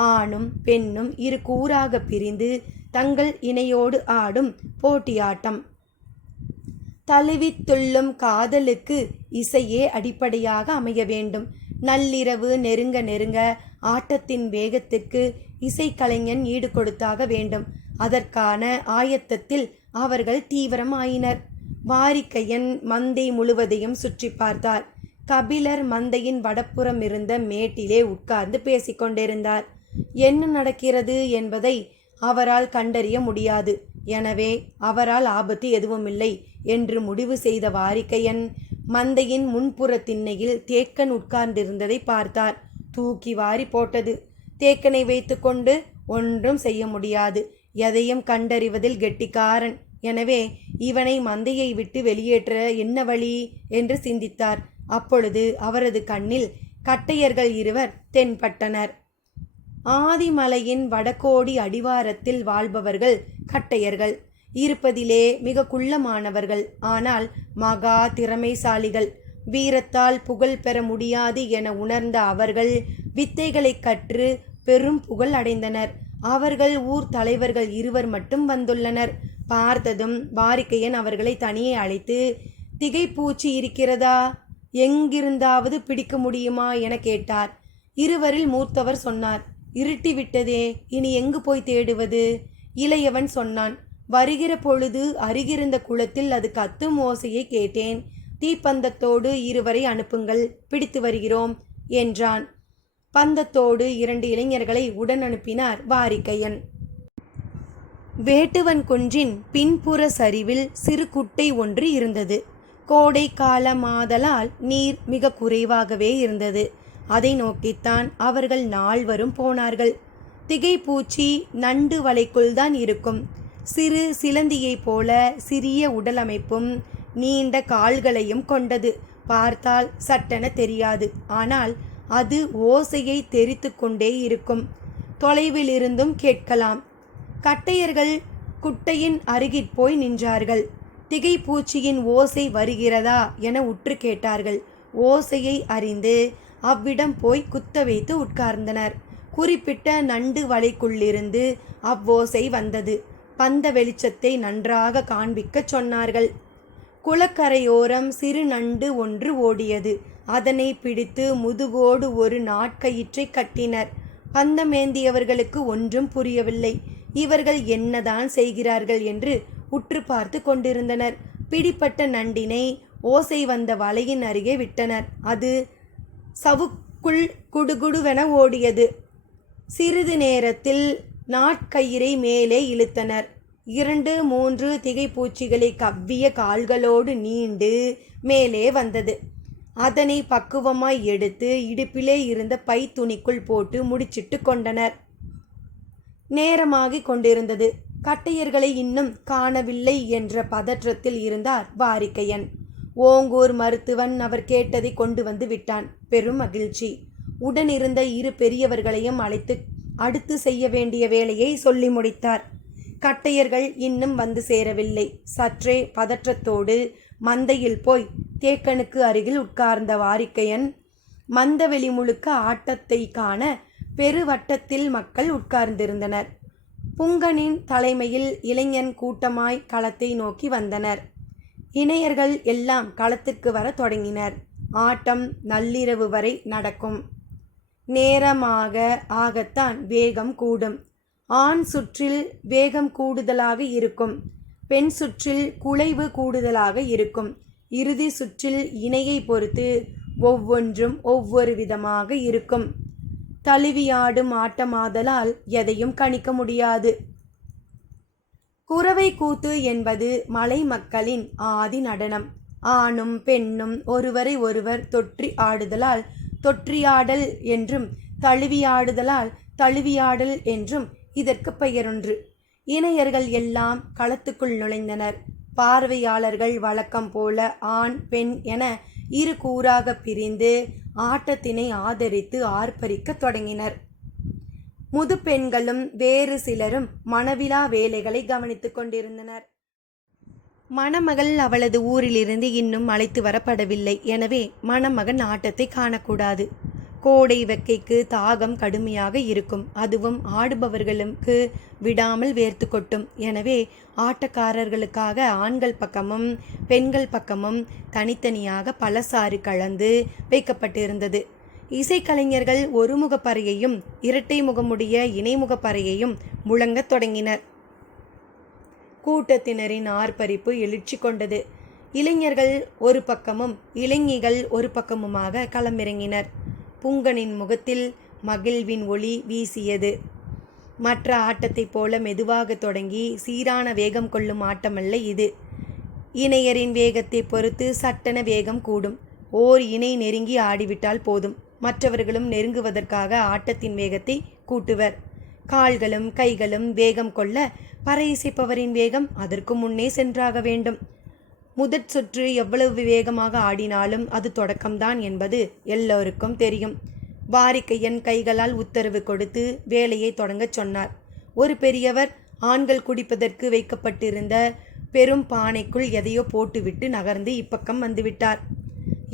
ஆணும் பெண்ணும் இரு கூறாக பிரிந்து தங்கள் இணையோடு ஆடும் போட்டியாட்டம். தழுவித் துள்ளும் காதலுக்கு இசையே அடிப்படையாக அமைய வேண்டும். நள்ளிரவு நெருங்க நெருங்க ஆட்டத்தின் வேகத்திற்கு இசைக்கலைஞன் ஈடு கொடுத்தாக வேண்டும். அதற்கான ஆயத்தத்தில் அவர்கள் தீவிரமாயினர். வாரிக்கையன் மந்தை முழுவதையும் சுற்றி பார்த்தார். கபிலர் மந்தையின் வடப்புறம் இருந்த மேட்டிலே உட்கார்ந்து பேசிக்கொண்டிருந்தார். என்ன நடக்கிறது என்பதை அவரால் கண்டறிய முடியாது. எனவே அவரால் ஆபத்து எதுவுமில்லை என்று முடிவு செய்த வாரிக்கையன் மந்தையின் முன்புற திண்ணையில் தேக்கன் உட்கார்ந்திருந்ததை பார்த்தார். தூக்கி வாரி போட்டது. தேக்கனை வைத்துக்கொண்டு ஒன்றும் செய்ய முடியாது. எதையும் கண்டறிவதில் கெட்டிக்காரன். எனவே இவனை மந்தையை விட்டு வெளியேற்ற என்ன வழி என்று சிந்தித்தார். அப்பொழுது அவரது கண்ணில் கட்டையர்கள் இருவர் தென்பட்டனர். ஆதிமலையின் வடகோடி அடிவாரத்தில் வாழ்பவர்கள் கட்டையர்கள். இருப்பதிலே மிக குள்ளமானவர்கள். ஆனால் மகா திறமைசாலிகள். வீரத்தால் புகழ் பெற முடியாது என உணர்ந்த அவர்கள் வித்தைகளை கற்று பெரும் புகழ் அடைந்தனர். அவர்கள் ஊர் தலைவர்கள் இருவர் மட்டும் வந்துள்ளனர். பார்த்ததும் வாரிக்கையன் அவர்களை தனியே அழைத்து, திகைப்பூச்சி இருக்கிறதா, எங்கிருந்தாவது பிடிக்க முடியுமா என கேட்டார். இருவரில் மூத்தவர் சொன்னார், இருட்டிவிட்டதே, இனி எங்கு போய் தேடுவது? இளையவன் சொன்னான், வருகிற பொழுது அருகிருந்த குளத்தில் அது கத்தும் ஓசையை கேட்டேன். தீப்பந்தத்தோடு இருவரை அனுப்புங்கள், பிடித்து வருகிறோம் என்றான். பந்தத்தோடு 2 இளைஞர்களை உடன் அனுப்பினார் வாரிக்கையன். வேட்டுவன் குன்றின் பின்புற சரிவில் சிறு குட்டை ஒன்று இருந்தது. கோடை காலமாதலால் நீர் மிக குறைவாகவே இருந்தது. அதை நோக்கித்தான் அவர்கள் நால்வரும் போனார்கள். திகைப்பூச்சி நண்டு வலைக்குள் தான் இருக்கும். சிறு சிலந்தியைப் போல சிறிய உடலமைப்பும் நீண்ட கால்களையும் கொண்டது. பார்த்தால் சட்டென தெரியாது. ஆனால் அது ஓசையை தெரித்து கொண்டே இருக்கும். தொலைவில் இருந்தும் கேட்கலாம். கட்டையர்கள் குட்டையின் அருகிற்போய் நின்றார்கள். திகைப்பூச்சியின் ஓசை வருகிறதா என உற்று கேட்டார்கள். ஓசையை அறிந்து அவ்விடம் போய் குத்த வைத்து உட்கார்ந்தனர். குறிப்பிட்ட நண்டு வலைக்குள்ளிருந்து அவ்வோசை வந்தது. பந்த வெளிச்சத்தை நன்றாக காண்பிக்கச் சொன்னார்கள். குளக்கரையோரம் சிறு நண்டு ஒன்று ஓடியது. அதனை பிடித்து முதுகோடு ஒரு நாட்கயிற்றை கட்டினர். பந்தமேந்தியவர்களுக்கு ஒன்றும் புரியவில்லை. இவர்கள் என்னதான் செய்கிறார்கள் என்று உற்று பார்த்து கொண்டிருந்தனர். பிடிப்பட்ட நண்டினை ஓசை வந்த வலையின் அருகே விட்டனர். அது சவுக்குள் குடுகுடுவென ஓடியது. சிறிது நேரத்தில் நாட்கயிறை மேலே இழுத்தனர். 2-3 திகைப்பூச்சிகளை கவ்விய கால்களோடு நீண்டு மேலே வந்தது. அதனை பக்குவமாய் எடுத்து இடுப்பிலே இருந்த பை துணிக்குள் போட்டு முடிச்சிட்டு கொண்டனர். நேரமாகிக் கொண்டிருந்தது. கட்டையர்களை இன்னும் காணவில்லை என்ற பதற்றத்தில் இருந்தார் வாரிக்கையன். ஓங்கூர் மருத்துவன் அவர் கேட்டதை கொண்டு வந்து விட்டான். பெரும் மகிழ்ச்சி. உடனிருந்த 2 பெரியவர்களையும் அழைத்து அடுத்து செய்ய வேண்டிய வேலையை சொல்லி முடித்தார். கட்டையர்கள் இன்னும் வந்து சேரவில்லை. சற்றே பதற்றத்தோடு மந்தையில் போய் தேக்கனுக்கு அருகில் உட்கார்ந்த வாரிக்கையன் மந்தவெளி முழுக்க ஆட்டத்தை காண பெருவட்டத்தில் மக்கள் உட்கார்ந்திருந்தனர். புங்கனின் தலைமையில் இளைஞன் கூட்டமாய் களத்தை நோக்கி வந்தனர். இணையர்கள் எல்லாம் களத்திற்கு வர தொடங்கினர். ஆட்டம் நள்ளிரவு வரை நடக்கும். நேரமாக ஆகத்தான் வேகம் கூடும். ஆண் சுற்றில் வேகம் கூடுதலாக இருக்கும். பெண் சுற்றில் குலைவு கூடுதலாக இருக்கும். இறுதி சுற்றில் இணையை பொறுத்து ஒவ்வொன்றும் ஒவ்வொரு விதமாக இருக்கும். தழுவியாடும் ஆட்டமாதலால் எதையும் கணிக்க முடியாது. குரவை கூத்து என்பது மலை மக்களின் ஆதி நடனம். ஆணும் பெண்ணும் ஒருவரை ஒருவர் தொற்றி ஆடுதலால் தொற்றியாடல் என்றும் தழுவியாடுதலால் தழுவியாடல் என்றும் இதற்கு பெயரொன்று. இணையர்கள் எல்லாம் களத்துக்குள் நுழைந்தனர். பார்வையாளர்கள் வழக்கம் போல ஆண் பெண் என 2 கூறாக பிரிந்து ஆட்டத்தினை ஆதரித்து ஆர்ப்பரிக்க தொடங்கினர். முதுப்பெண்களும் வேறு சிலரும் மணவிழா வேலைகளை கவனித்துக் கொண்டிருந்தனர். மணமகள் அவளது ஊரிலிருந்து இன்னும் அழைத்து வரப்படவில்லை. எனவே மணமகன் ஆட்டத்தை காணக்கூடாது. கோடை வெக்கைக்கு தாகம் கடுமையாக இருக்கும். அதுவும் ஆடுபவர்களுக்கு விடாமல் வேர்த்து கொட்டும். எனவே ஆட்டக்காரர்களுக்காக ஆண்கள் பக்கமும் பெண்கள் பக்கமும் தனித்தனியாக பலசாறு கலந்து வைக்கப்பட்டிருந்தது. இசைக்கலைஞர்கள் ஒருமுகப்பறையையும் இரட்டை முகமுடைய இணைமுகப்பறையையும் முழங்கத் தொடங்கினர். கூட்டத்தினரின் ஆர்ப்பரிப்பு எழுச்சி கொண்டது. இளைஞர்கள் ஒரு பக்கமும் இளைஞிகள் ஒரு பக்கமுமாக களமிறங்கினர். புங்கனின் முகத்தில் மகிழ்வின் ஒளி வீசியது. மற்ற ஆட்டத்தைப் போல மெதுவாக தொடங்கி சீரான வேகம் கொள்ளும் ஆட்டமல்ல இது. இணையரின் வேகத்தை பொறுத்து சட்டென வேகம் கூடும். ஓர் இணை நெருங்கி ஆடிவிட்டால் போதும், மற்றவர்களும் நெருங்குவதற்காக ஆட்டத்தின் வேகத்தை கூட்டுவர். கால்களும் கைகளும் வேகம் கொள்ள பறை இசைப்பவரின் வேகம் அதற்கு முன்னே சென்றாக வேண்டும். முதற் சுற்று எவ்வளவு வேகமாக ஆடினாலும் அது தொடக்கம்தான் என்பது எல்லோருக்கும் தெரியும். வாரிக்கையன் கைகளால் உத்தரவு கொடுத்து வேலையை தொடங்கச் சொன்னார். ஒரு பெரியவர் ஆண்கள் குடிப்பதற்கு வைக்கப்பட்டிருந்த பெரும் பானைக்குள் எதையோ போட்டுவிட்டு நகர்ந்து இப்பக்கம் வந்துவிட்டார்.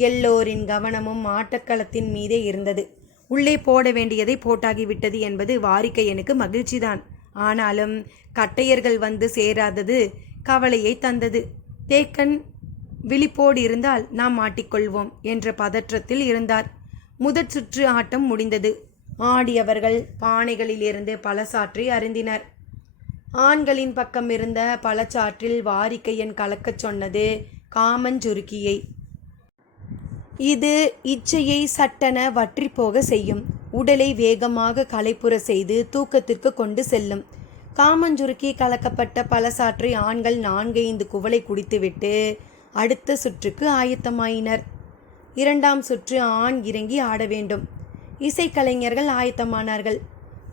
எல்லோரின் கவனமும் ஆட்டக்களத்தின் மீதே இருந்தது. உள்ளே போட வேண்டியதை போட்டாகிவிட்டது என்பது வாரிக்கையனுக்கு மகிழ்ச்சிதான். ஆனாலும் கட்டையர்கள் வந்து சேராதது கவலையை தந்தது. தேக்கன் விழிப்போடு இருந்தால் நாம் மாட்டிக்கொள்வோம் என்ற பதற்றத்தில் இருந்தார். முதற் சுற்று ஆட்டம் முடிந்தது. ஆடியவர்கள் பானைகளிலிருந்து பழச்சாற்றை அருந்தினர். ஆண்களின் பக்கம் இருந்த பழச்சாற்றில் வாரிக்கையன் கலக்கச் சொன்னது காமஞ்சுருக்கியை. இது இச்சையை சட்டென வற்றி போக செய்யும். உடலை வேகமாக களைப்புற செய்து தூக்கத்திற்கு கொண்டு செல்லும். காமஞ்சுருக்கி கலக்கப்பட்ட பழச்சாற்றை ஆண்கள் 4-5 குவளை குடித்துவிட்டு அடுத்த சுற்றுக்கு ஆயத்தமாயினர். 2ஆம் சுற்று ஆண் இறங்கி ஆட வேண்டும். இசைக்கலைஞர்கள் ஆயத்தமானார்கள்.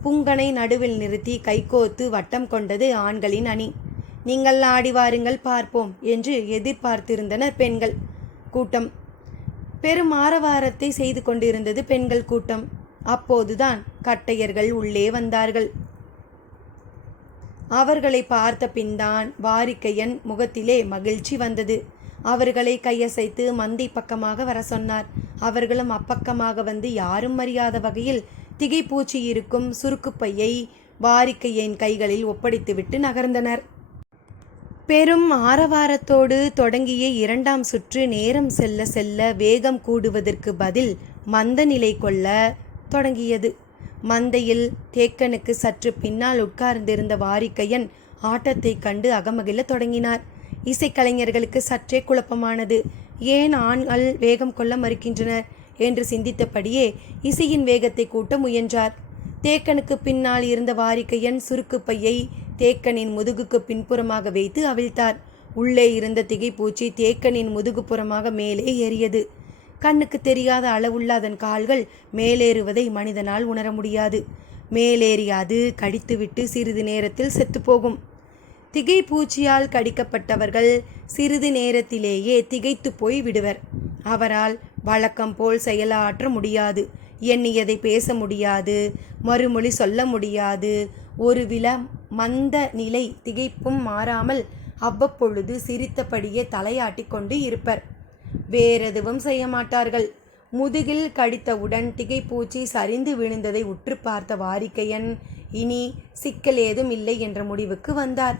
புங்கனை நடுவில் நிறுத்தி கைகோத்து வட்டம் கொண்டது ஆண்களின் அணி. நீங்கள் ஆடி வாருங்கள் பார்ப்போம் என்று எதிர்பார்த்திருந்தனர் பெண்கள் கூட்டம். பெரும் ஆரவாரத்தை செய்து கொண்டிருந்தது பெண்கள் கூட்டம். அப்போதுதான் கட்டையர்கள் உள்ளே வந்தார்கள். அவர்களை பார்த்த பின்தான் வாரிக்கையன் முகத்திலே மகிழ்ச்சி வந்தது. அவர்களை கையசைத்து மந்தை பக்கமாக வர சொன்னார். அவர்களும் அப்பக்கமாக வந்து யாரும் அறியாத வகையில் திகைப்பூச்சி இருக்கும் சுருக்குப்பையை வாரிக்கையின் கைகளில் ஒப்படைத்துவிட்டு நகர்ந்தனர். பெரும் ஆரவாரத்தோடு தொடங்கிய 2ஆம் சுற்று நேரம் செல்ல செல்ல வேகம் கூடுவதற்கு பதில் மந்த நிலை கொள்ள தொடங்கியது. மந்தையில் தேக்கனுக்கு சற்று பின்னால் உட்கார்ந்திருந்த வாரிக்கையன் ஆட்டத்தை கண்டு அகமகிழ தொடங்கினார். இசைக்கலைஞர்களுக்கு சற்றே குழப்பமானது. ஏன் ஆண்கள் வேகம் கொள்ள மறுக்கின்றனர் என்று சிந்தித்தபடியே இசையின் வேகத்தை கூட்ட முயன்றார். தேக்கனுக்கு பின்னால் இருந்த வாரிக்கையன் சுருக்குப்பையை தேக்கனின் முதுகுக்கு பின்புறமாக வைத்து அவிழ்த்தார். உள்ளே இருந்த திகைப்பூச்சி தேக்கனின் முதுகுப்புறமாக மேலே ஏறியது. கண்ணுக்கு தெரியாத அளவுள்ள அதன் கால்கள் மேலேறுவதை மனிதனால் உணர முடியாது. மேலேறி அது கடித்துவிட்டு சிறிது நேரத்தில் செத்துப்போகும். திகைப்பூச்சியால் கடிக்கப்பட்டவர்கள் சிறிது நேரத்திலேயே திகைத்து போய் விடுவர். அவரால் வழக்கம் போல் செயலாற்ற முடியாது, எண்ணியதை பேச முடியாது, மறுமொழி சொல்ல முடியாது. ஒருவில மந்த நிலை திகைப்பும் மாறாமல் அவ்வப்பொழுது சிரித்தபடியே தலையாட்டி கொண்டு இருப்பர். வேறெதுவும் செய்ய மாட்டார்கள். முதுகில் கடித்தவுடன் திகைப்பூச்சி சரிந்து விழுந்ததை உற்று பார்த்த வாரிக்கையன் இனி சிக்கல் ஏதும் இல்லை என்ற முடிவுக்கு வந்தார்.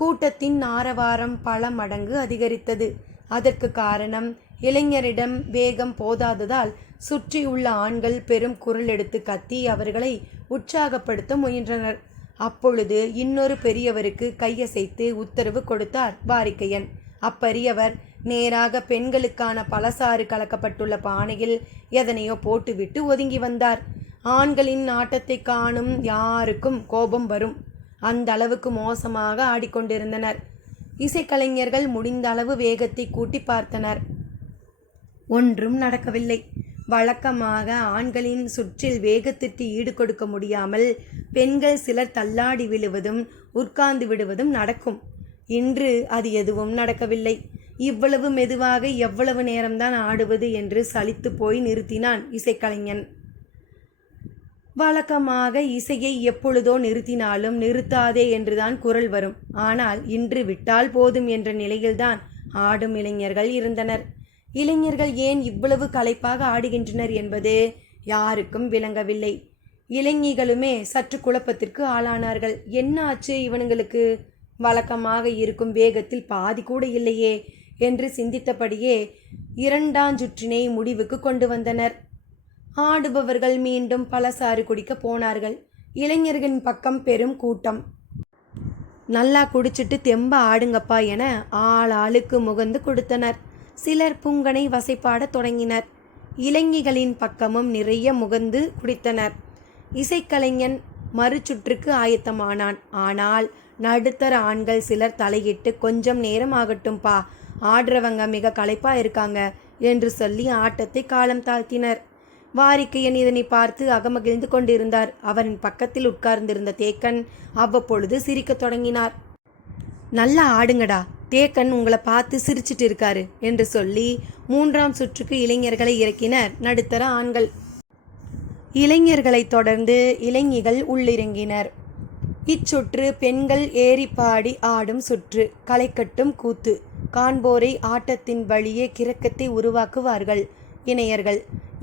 கூட்டத்தின் ஆரவாரம் பல மடங்கு அதிகரித்தது. அதற்கு காரணம் இளைஞரிடம் வேகம் போதாததால் சுற்றியுள்ள ஆண்கள் பெரும் குரல் எடுத்து கத்தி அவர்களை உற்சாகப்படுத்த முயன்றனர். அப்பொழுது இன்னொரு பெரியவருக்கு கையசைத்து உத்தரவு கொடுத்தார் வாரிக்கையன். அப்பெரியவர் நேராக பெண்களுக்கான பழச்சாறு கலக்கப்பட்டுள்ள பானையில் எதனையோ போட்டுவிட்டு ஒதுங்கி வந்தார். ஆண்களின் ஆட்டத்தை காணும் யாருக்கும் கோபம் வரும். அந்த அளவுக்கு மோசமாக ஆடிக்கொண்டிருந்தனர். இசைக்கலைஞர்கள் முடிந்த அளவு வேகத்தை கூட்டி பார்த்தனர். ஒன்றும் நடக்கவில்லை. வழக்கமாக ஆண்களின் சுற்றில் வேகத்திற்கு ஈடு கொடுக்க முடியாமல் பெண்கள் சிலர் தள்ளாடி விழுவதும் உட்கார்ந்து விடுவதும் நடக்கும். இன்று அது எதுவும் நடக்கவில்லை. இவ்வளவு மெதுவாக எவ்வளவு நேரம்தான் ஆடுவது என்று சலித்து போய் நிறுத்தினான் இசைக்கலைஞன். வழக்கமாக இசையை எப்பொழுதோ நிறுத்தினாலும் நிறுத்தாதே என்றுதான் குரல் வரும். ஆனால் இன்று விட்டால் போதும் என்ற நிலையில்தான் ஆடும் இளைஞர்கள் இருந்தனர். இளைஞர்கள் ஏன் இவ்வளவு களைப்பாக ஆடுகின்றனர் என்பது யாருக்கும் விளங்கவில்லை. இளைஞர்களுமே சற்று குழப்பத்திற்கு ஆளானார்கள். என்ன ஆச்சு இவனுங்களுக்கு? வழக்கமாக இருக்கும் வேகத்தில் பாதி கூட இல்லையே என்று சிந்தித்தபடியே 2ஆம் சுற்றினை முடிவுக்கு கொண்டு வந்தனர். ஆடுபவர்கள் மீண்டும் பழச்சாறு குடிக்க போனார்கள். இளைஞர்களின் பக்கம் பெரும் கூட்டம். நல்லா குடிச்சிட்டு தெம்ப ஆடுங்கப்பா என ஆளுக்கு முகந்து கொடுத்தனர். சிலர் புங்கனை வசைப்பாட தொடங்கினர். இளைஞர்களின் பக்கமும் நிறைய முகந்து குடித்தனர். இசைக்கலைஞன் மறுசுற்றுக்கு ஆயத்தமானான். ஆனால் நடுத்தர ஆண்கள் சிலர் தலையிட்டு, கொஞ்சம் நேரம் ஆகட்டும்பா, ஆடுறவங்க மிக களைப்பா இருக்காங்க என்று சொல்லி ஆட்டத்தை காலம் தாழ்த்தினர். வாரிக்கையன் இதனை பார்த்து அகமகிழ்ந்து கொண்டிருந்தார். அவரின் பக்கத்தில் உட்கார்ந்திருந்த தேக்கன் அவ்வப்பொழுது சிரிக்கத் தொடங்கினார். நல்லா ஆடுங்கடா, தேக்கன் உங்களை பார்த்து சிரிச்சிட்டு இருக்காரு என்று சொல்லி 3ஆம் சுற்றுக்கு இளைஞர்களை இறக்கினர் நடுத்தர ஆண்கள். இளைஞர்களைத் தொடர்ந்து இளைஞிகள் உள்ளிறங்கினர். இச்சுற்று பெண்கள் ஏறி பாடி ஆடும் சுற்று, களைக்கட்டும் கூத்து. காண்போரை ஆட்டத்தின் வழியே கிறக்கத்தை உருவாக்குவார்கள் இணையர்கள்.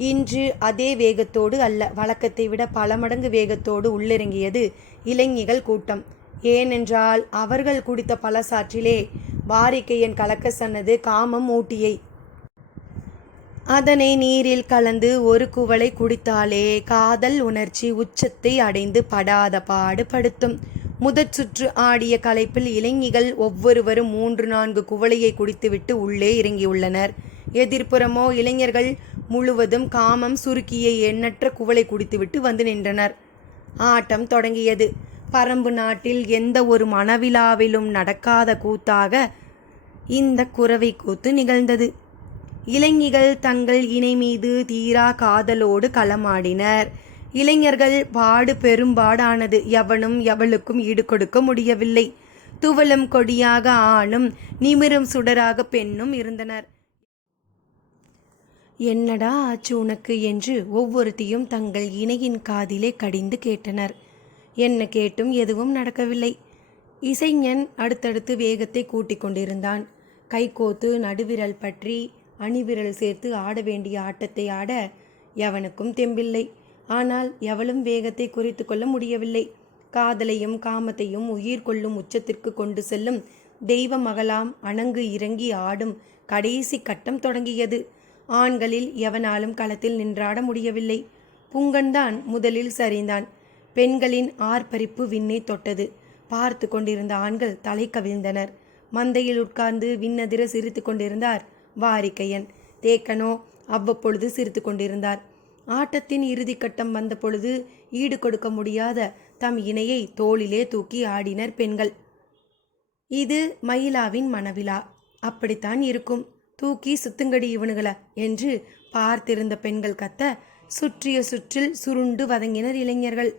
இன்று அதே வேகத்தோடு அல்ல, வழக்கத்தை விட பல மடங்கு வேகத்தோடு உள்ளிறங்கியது இளைஞிகள் கூட்டம். ஏனென்றால் அவர்கள் குடித்த பழச்சாற்றிலே வாரிக்கையன் கலக்க சொன்னது காமம் ஊட்டியை. அதனை நீரில் கலந்து ஒரு குவளை குடித்தாலே காதல் உணர்ச்சி உச்சத்தை அடைந்து படாத பாடு படுத்தும். முதற் சுற்று ஆடிய களைப்பில் இளைஞிகள் ஒவ்வொருவரும் 3-4 குவளையை குடித்துவிட்டு உள்ளே இறங்கியுள்ளனர். எதிர்ப்புறமோ இளைஞர்கள் முழுவதும் காமம் சுருக்கிய எண்ணற்ற குவளை குடித்துவிட்டு வந்து நின்றனர். ஆட்டம் தொடங்கியது. பரம்பு நாட்டில் எந்த ஒரு மணவிழாவிலும் நடக்காத கூத்தாக இந்த குரவை கூத்து நிகழ்ந்தது. இளைஞிகள் தங்கள் இணை மீது தீரா காதலோடு களமாடினர். இளைஞர்கள் பாடு பெரும்பாடானது. எவனும் எவளுக்கும் ஈடு கொடுக்க முடியவில்லை. துவளும் கொடியாக ஆணும் நிமிரும் சுடராக பெண்ணும் இருந்தனர். என்னடா ஆச்சு உனக்கு என்று ஒவ்வொருத்தியும் தங்கள் இணையின் காதிலே கடிந்து கேட்டனர். என்ன கேட்டும் எதுவும் நடக்கவில்லை. இசைஞன் அடுத்தடுத்து வேகத்தை கூட்டிக் கொண்டிருந்தான். கைகோத்து நடுவிரல் பற்றி அணிவிரல் சேர்த்து ஆட வேண்டிய ஆட்டத்தை ஆட எவனுக்கும் தெம்பில்லை. ஆனால் எவளும் வேகத்தை குறித்து கொள்ள முடியவில்லை. காதலையும் காமத்தையும் உயிர் கொள்ளும் உச்சத்திற்கு கொண்டு செல்லும் தெய்வ மகளாம் அணங்கு இறங்கி ஆடும் கடைசி கட்டம் தொடங்கியது. ஆண்களில் எவனாலும் களத்தில் நின்றாட முடியவில்லை. புங்கன்தான் முதலில் சரிந்தான். பெண்களின் ஆர்ப்பரிப்பு விண்ணை தொட்டது. பார்த்து கொண்டிருந்த ஆண்கள் தலை கவிழ்ந்தனர். மந்தையில் உட்கார்ந்து விண்ணதிர சிரித்து கொண்டிருந்தார் வாரிக்கையன். தேக்கனோ அவ்வப்பொழுது சிரித்து கொண்டிருந்தார். ஆட்டத்தின் இறுதிக்கட்டம் வந்த பொழுது ஈடு கொடுக்க முடியாத தம் இணையை தோளிலே தூக்கி ஆடினர் பெண்கள். இது மயிலாவின் மணவிழா, அப்படித்தான் இருக்கும், தூக்கி சுத்துங்கடி இவனுகள என்று பார்த்திருந்த பெண்கள் கத்த, சுற்றிய சுற்றில் சுருண்டு வதங்கினர் இளைஞர்கள்.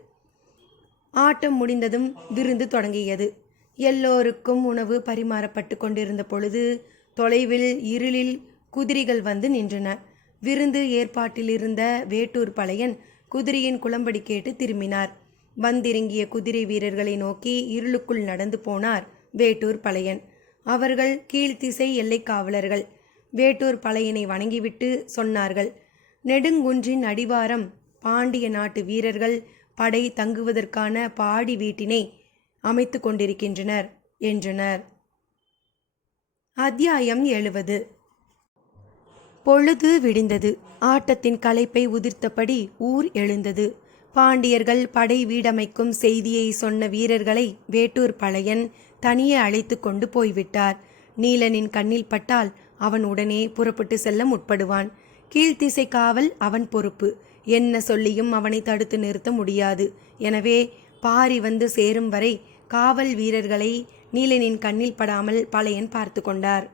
ஆட்டம் முடிந்ததும் விருந்து தொடங்கியது. எல்லோருக்கும் உணவு பரிமாறப்பட்டு கொண்டிருந்த பொழுது தொலைவில் இருளில் குதிரைகள் வந்து நின்றன. விருந்து ஏற்பாட்டில் இருந்த வேட்டூர் பழையன் குதிரையின் குளம்படி கேட்டு திரும்பினார். வந்திறங்கிய குதிரை வீரர்களை நோக்கி இருளுக்குள் நடந்து போனார் வேட்டூர் பழையன். அவர்கள் கீழ்த்திசை எல்லை காவலர்கள். வேட்டூர் பழையனை வணங்கிவிட்டு சொன்னார்கள், நெடுங்குன்றின் அடிவாரம் பாண்டிய நாட்டு வீரர்கள் படை தங்குவதற்கான பாடி வீட்டினை அமைத்து கொண்டிருக்கின்றனர் என்றனர். அத்தியாயம் 70. பொழுது விடிந்தது. ஆட்டத்தின் களைப்பை உதிர்த்தபடி ஊர் எழுந்தது. பாண்டியர்கள் படை வீடமைக்கும் செய்தியை சொன்ன வீரர்களை வேட்டூர் பழையன் தனியே அழைத்து கொண்டு போய்விட்டார். நீலனின் கண்ணில் பட்டால் அவன் உடனே புறப்பட்டு செல்ல முற்படுவான். கீழ்த்திசை காவல் அவன் பொறுப்பு. என்ன சொல்லியும் அவனை தடுத்து நிறுத்த முடியாது. எனவே பாரி வந்து சேரும் வரை காவல் வீரர்களை நீலனின் கண்ணில் படாமல் பழையன் பார்த்து கொண்டார்.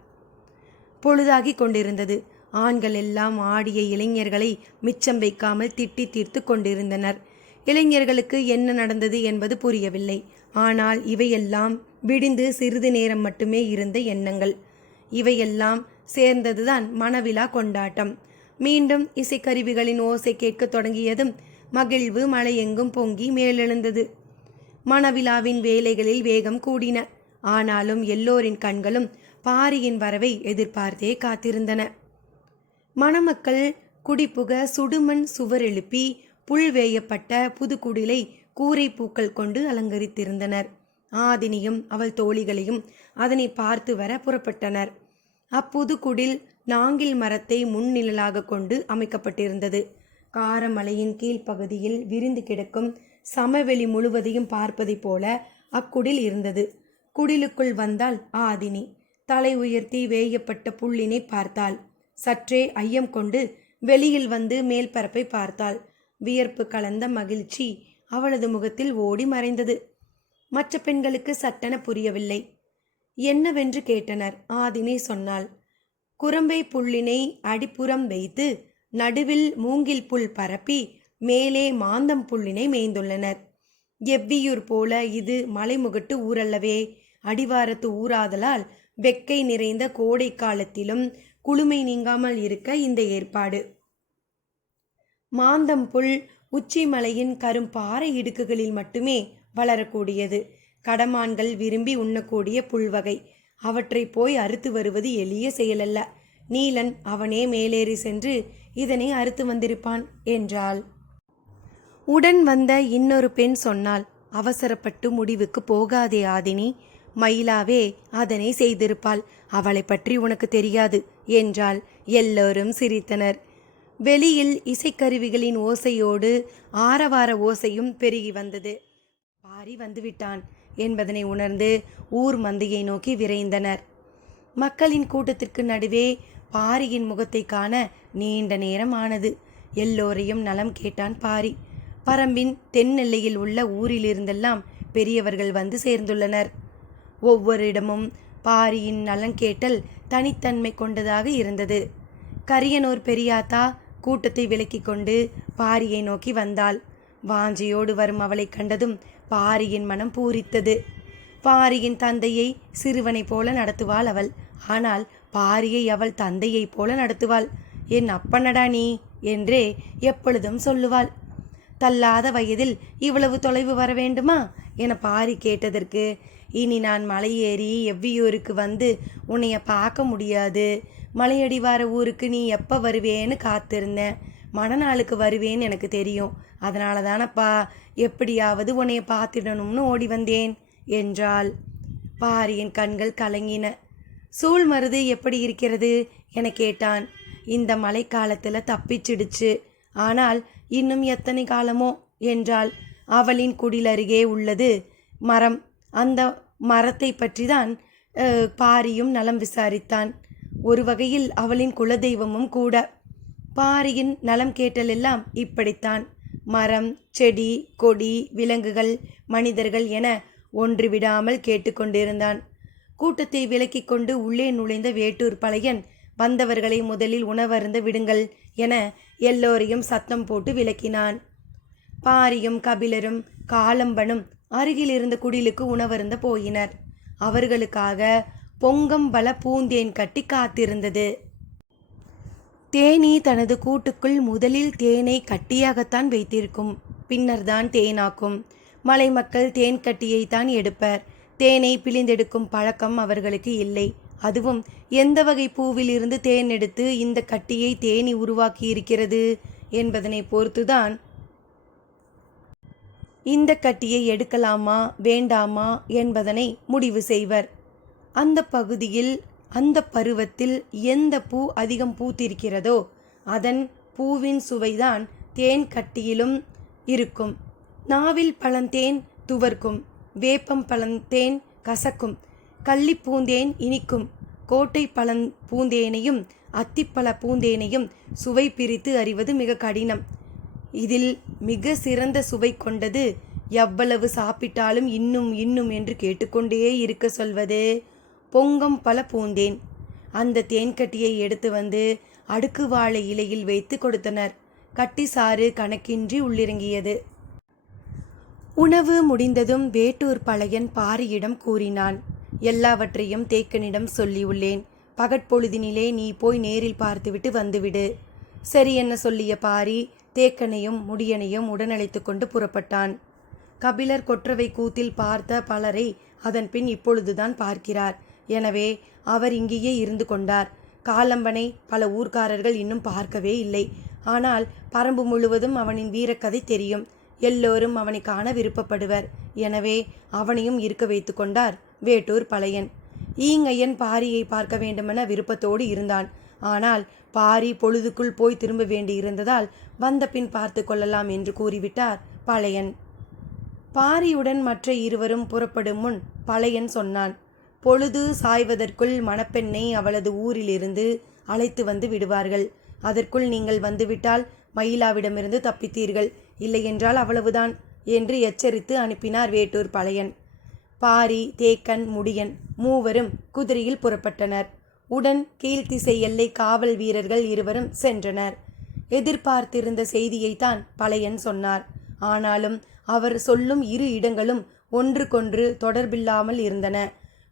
பொழுதாகி கொண்டிருந்தது. ஆண்கள் எல்லாம் ஆடிய இளைஞர்களை மிச்சம் வைக்காமல் திட்டி தீர்த்து கொண்டிருந்தனர். இளைஞர்களுக்கு என்ன நடந்தது என்பது புரியவில்லை. ஆனால் இவையெல்லாம் விடிந்து சிறிது நேரம் மட்டுமே இருந்த எண்ணங்கள். இவையெல்லாம் சேர்ந்ததுதான் மணவிழா கொண்டாட்டம். மீண்டும் இசைக்கருவிகளின் ஓசை கேட்க தொடங்கியதும் மகிழ்வு மலையெங்கும் பொங்கி மேலெழுந்தது. மணவிழாவின் வேலைகளில் வேகம் கூடின. ஆனாலும் எல்லோரின் கண்களும் பாரியின் வரவை எதிர்பார்த்தே காத்திருந்தன. மணமக்கள் குடிப்புக சுடுமண் சுவர் எழுப்பி புல் வேயப்பட்ட புதுக்குடிலை கூரை பூக்கள் கொண்டு அலங்கரித்திருந்தனர். ஆதினியும் அவள் தோழிகளையும் அதனை பார்த்து வர புறப்பட்டனர். அப்புது குடில் நாங்கில் மரத்தை முன்னிழலாக கொண்டு அமைக்கப்பட்டிருந்தது. காரமலையின் கீழ்ப்பகுதியில் விரிந்து கிடக்கும் சமவெளி முழுவதையும் பார்ப்பதை போல அக்குடில் இருந்தது. குடிலுக்குள் வந்தாள் ஆதினி. தலை உயர்த்தி வேயப்பட்ட புல்லினை பார்த்தாள். சற்றே ஐயம் கொண்டு வெளியில் வந்து மேல்பரப்பை பார்த்தாள். வியர்ப்பு கலந்த மகிழ்ச்சி அவளது முகத்தில் ஓடி மறைந்தது. மற்ற பெண்களுக்கு சட்டென புரியவில்லை. என்னவென்று கேட்டனர். ஆதினி சொன்னாள், குரம்பை புல்லினை அடிப்புறம் வைத்து நடுவில் மூங்கில் புல் பரப்பி மேலே மாந்தம் புல்லினை மேய்ந்துள்ளனர். எவ்வியூர் போல இது மலைமுகட்டு ஊரல்லவே. அடிவாரத்து ஊராதலால் வெக்கை நிறைந்த கோடை காலத்திலும் குளுமை நீங்காமல் இருக்க இந்த ஏற்பாடு. மாந்தம் புல் உச்சிமலையின் கரும்பாறை இடுக்குகளில் மட்டுமே வளரக்கூடியது. கடமான்கள் விரும்பி உண்ணக்கூடிய புல்வகை. அவற்றை போய் அறுத்து வருவது எளிய செயலல்ல. நீலன் அவனே மேலேறி சென்று இதனை அறுத்து வந்திருப்பான் என்றாள். உடன் வந்த இன்னொரு பெண் சொன்னாள், அவசரப்பட்டு முடிவுக்கு போகாதே ஆதினி. மயிலாவே அதனை செய்திருப்பாள். அவளை பற்றி உனக்கு தெரியாது என்றாள். எல்லோரும் சிரித்தனர். வெளியில் இசைக்கருவிகளின் ஓசையோடு ஆரவார ஓசையும் பெருகி வந்தது. பாரி வந்துவிட்டான் என்பதனை உணர்ந்து ஊர் மந்தையை நோக்கி விரைந்தனர். மக்களின் கூட்டத்திற்கு நடுவே பாரியின் முகத்தை காண நீண்ட நேரம் ஆனது. எல்லோரையும் நலம் கேட்டான் பாரி. பரம்பின் தென்னெல்லையில் உள்ள ஊரிலிருந்தெல்லாம் பெரியவர்கள் வந்து சேர்ந்துள்ளனர். ஒவ்வொரு இடமும் பாரியின் நலன் கேட்டல் தனித்தன்மை கொண்டதாக இருந்தது. கரியனூர் பெரியாத்தா கூட்டத்தை விலக்கி கொண்டு பாரியை நோக்கி வந்தாள். வாஞ்சையோடு வரும் அவளை கண்டதும் பாரியின் மனம் பூரித்தது. பாரியின் தந்தையை சிறுவனைப் போல நடத்துவாள் அவள். ஆனால் பாரியை அவள் தந்தையைப் போல நடத்துவாள். என் அப்பனடா நீ என்றே எப்பொழுதும் சொல்லுவாள். தள்ளாத வயதில் இவ்வளவு தொலைவு வர வேண்டுமா என பாரி கேட்டதற்கு, இனி நான் மலையேறி எவ்வியூருக்கு வந்து உன்னைய பார்க்க முடியாது. மலையடிவார ஊருக்கு நீ எப்போ வருவேன்னு காத்திருந்தேன். மணநாளுக்கு வருவேன்னு எனக்கு தெரியும். அதனால தானப்பா எப்படியாவது உன்னைய பார்த்திடணும்னு ஓடி வந்தேன் என்றாள். பாரியின் கண்கள் கலங்கின. சூழ்மருது எப்படி இருக்கிறது என கேட்டான். இந்த மழைக்காலத்தில் தப்பிச்சிடுச்சு. ஆனால் இன்னும் எத்தனை காலமோ என்றாள். அவளின் குடிலருகே உள்ளது மரம். அந்த மரத்தை பற்றிதான் பாரியும் நலம் விசாரித்தான். ஒரு வகையில் அவளின் குலதெய்வமும் கூட. பாரியின் நலம் கேட்டலெல்லாம் இப்படித்தான். மரம், செடி, கொடி, விலங்குகள், மனிதர்கள் என ஒன்று விடாமல் கேட்டுக்கொண்டிருந்தான். கூட்டத்தை விலக்கி கொண்டு உள்ளே நுழைந்த வேட்டூர் பழையன் வந்தவர்களை முதலில் உணவருந்த விடுங்கள் என எல்லோரையும் சத்தம் போட்டு விலக்கினான். பாரியும் கபிலரும் காலம்பனும் அருகில் இருந்த குடிலுக்கு உணவருந்த போயினர். அவர்களுக்காக பொங்கம்பல பூந்தேன் கட்டி காத்திருந்தது. தேனீ தனது கூட்டுக்குள் முதலில் தேனை கட்டியாகத்தான் வைத்திருக்கும், பின்னர்தான் தேனாக்கும். மலை மக்கள் தேன் கட்டியைத்தான் எடுப்பர். தேனை பிழிந்தெடுக்கும் பழக்கம் அவர்களுக்கு இல்லை. அதுவும் எந்த வகை பூவில் இருந்து தேன் எடுத்து இந்த கட்டியை தேனி உருவாக்கி இருக்கிறது என்பதனை பொறுத்துதான் இந்த கட்டியை எடுக்கலாமா வேண்டாமா என்பதனை முடிவு செய்வர். அந்த பகுதியில் அந்த பருவத்தில் எந்த பூ அதிகம் பூத்திருக்கிறதோ அதன் பூவின் சுவைதான் தேன் கட்டியிலும் இருக்கும். நாவில் பழந்தேன் துவர்க்கும், வேப்பம் பழந்தேன் கசக்கும், கள்ளிப்பூந்தேன் இனிக்கும். கோட்டை பூந்தேனையும் அத்திப்பழ பூந்தேனையும் சுவை பிரித்து அறிவது மிக கடினம். இதில் மிக சிறந்த சுவை கொண்டது, எவ்வளவு சாப்பிட்டாலும் இன்னும் இன்னும் என்று கேட்டுக்கொண்டே இருக்க சொல்வது பொங்கம் பல பூந்தேன். அந்த தேன்கட்டியை எடுத்து வந்து அடுக்கு வாழை இலையில் வைத்து கொடுத்தனர். கட்டி சாறு கணக்கின்றி உள்ளிறங்கியது. உணவு முடிந்ததும் வேட்டூர் பழையன் பாரியிடம் கூறினான், எல்லாவற்றையும் தேக்கனிடம் சொல்லியுள்ளேன். பகற்பொழுதினிலே நீ போய் நேரில் பார்த்துவிட்டு வந்துவிடு. சரி என்ன சொல்லிய பாரி தேக்கனையும் முடியனையும் உடனழைத்து கொண்டு புறப்பட்டான். கபிலர் கொற்றவை கூத்தில் பார்த்த பலரை அதன் பின் இப்பொழுதுதான் பார்க்கிறார். எனவே அவர் இங்கேயே இருந்து கொண்டார். காலம்பனை பல ஊர்க்காரர்கள் இன்னும் பார்க்கவே இல்லை. ஆனால் பரம்பு முழுவதும் அவனின் வீரக்கதை தெரியும். எல்லோரும் அவனை காண விருப்பப்படுவர். எனவே அவனையும் இருக்க வைத்து கொண்டார் வேட்டூர் பழையன். ஈங்கையன் பாரியை பார்க்க வேண்டுமென விருப்பத்தோடு இருந்தான். ஆனால் பாரி பொழுதுக்குள் போய் திரும்ப வேண்டியிருந்ததால் வந்த பின் பார்த்து கொள்ளலாம் என்று கூறிவிட்டார் பழையன். பாரியுடன் மற்ற இருவரும் புறப்படும் முன் பழையன் சொன்னான், பொழுது சாய்வதற்குள் மணப்பெண்ணை அவளது ஊரிலிருந்து அழைத்து வந்து விடுவார்கள். அதற்குள் நீங்கள் வந்துவிட்டால் மயிலாவிடமிருந்து தப்பித்தீர்கள். இல்லையென்றால் அவ்வளவுதான். என்று எச்சரித்து அனுப்பினார் வேட்டூர் பழையன். பாரி, தேக்கன், முடியன் மூவரும் குதிரையில் புறப்பட்டனர். உடன் கீழ்த்திசை எல்லை காவல் வீரர்கள் இருவரும் சென்றனர். எதிர்பார்த்திருந்த செய்தியைத்தான் பழையன் சொன்னார். ஆனாலும் அவர் சொல்லும் இரு இடங்களும் ஒன்றுக்கொன்று தொடர்பில்லாமல் இருந்தன.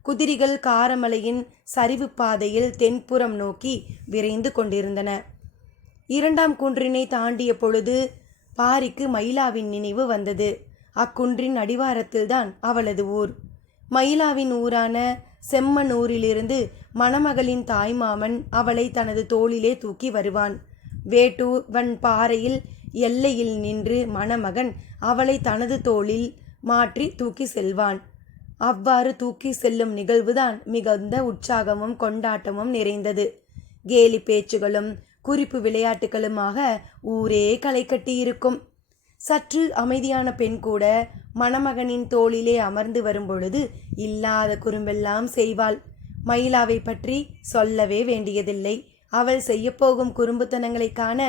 குதிரைகள் காரமலையின் சரிவு பாதையில் தென்புறம் நோக்கி விரைந்து கொண்டிருந்தன. இரண்டாம் குன்றினை தாண்டிய பொழுது பாரிக்கு மயிலாவின் நினைவு வந்தது. அக்குன்றின் அடிவாரத்தில்தான் அவளது ஊர். மயிலாவின் ஊரான செம்மனூரிலிருந்து மணமகளின் தாய்மாமன் அவளை தனது தோளிலே தூக்கி வருவான். வேட்டூவன் பாறையில் எல்லையில் நின்று மணமகன் அவளை தனது தோளில் மாற்றி தூக்கி செல்வான். அவ்வாறு தூக்கி செல்லும் நிகழ்வுதான் மிகுந்த உற்சாகமும் கொண்டாட்டமும் நிறைந்தது. கேலி பேச்சுகளும் குறிப்பு விளையாட்டுகளுமாக ஊரே களை கட்டியிருக்கும். சற்று அமைதியான பெண் கூட மணமகனின் தோளிலே அமர்ந்து வரும்பொழுது இல்லாத குறும்பெல்லாம் செய்வாள். மயிலாவை பற்றி சொல்லவே வேண்டியதில்லை. அவள் செய்யப்போகும் குறும்புத்தனங்களை காண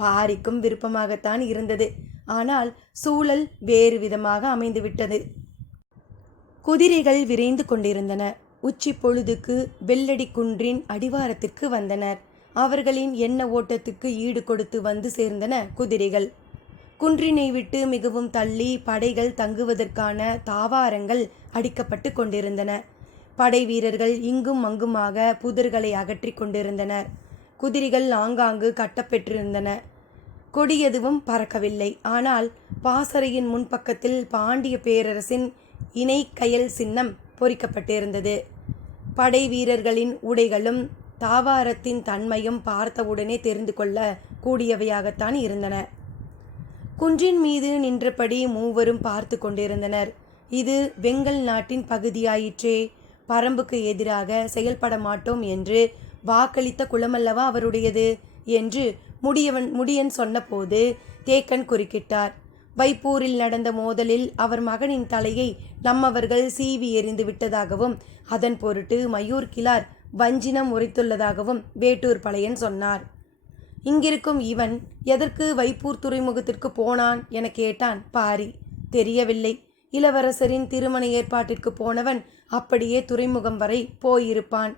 பாரிக்கும் விருப்பமாகத்தான் இருந்தது. ஆனால் சூழல் வேறு விதமாக அமைந்துவிட்டது. குதிரைகள் விரைந்து கொண்டிருந்தன. உச்சி பொழுதுக்கு வெள்ளடி குன்றின் அடிவாரத்திற்கு வந்தனர். அவர்களின் எண்ண ஓட்டத்துக்கு ஈடு கொடுத்து வந்து சேர்ந்தன குதிரைகள். குன்றினை விட்டு மிகவும் தள்ளி படைகள் தங்குவதற்கான தாவாரங்கள் அடிக்கப்பட்டு கொண்டிருந்தன. படை வீரர்கள் இங்கும் அங்குமாக புதர்களை அகற்றி கொண்டிருந்தனர். குதிரைகள் ஆங்காங்கு கட்டப்பெற்றிருந்தன. கொடி எதுவும் பறக்கவில்லை. ஆனால் பாசறையின் முன்பக்கத்தில் பாண்டிய பேரரசின் இணை கயல் சின்னம் பொறிக்கப்பட்டிருந்தது. படை வீரர்களின் உடைகளும் தாவாரத்தின் தன்மையும் பார்த்தவுடனே தெரிந்து கொள்ள கூடியவையாகத்தான் இருந்தன. குன்றின் மீது நின்றபடி மூவரும் பார்த்து கொண்டிருந்தனர். இது வெங்கல் நாட்டின் பகுதியாயிற்றே. பரம்புக்கு எதிராக செயல்பட மாட்டோம் என்று வாக்களித்த குலமல்லவா அவருடையது என்று முடியன் சொன்னபோது தேக்கன் குறுக்கிட்டார். வைப்பூரில் நடந்த மோதலில் அவர் மகனின் தலையை நம்மவர்கள் சீவி எறிந்து விட்டதாகவும் அதன் பொருட்டு மயூர் கிளார் வஞ்சினம் உரைத்துள்ளதாகவும் வேட்டூர் பழையன் சொன்னார். இங்கிருக்கும் இவன் எதற்கு வைப்பூர் துறைமுகத்திற்கு போனான் என கேட்டான் பாரி. தெரியவில்லை. இளவரசரின் திருமண ஏற்பாட்டிற்கு போனவன் அப்படியே துறைமுகம் வரை போயிருப்பான்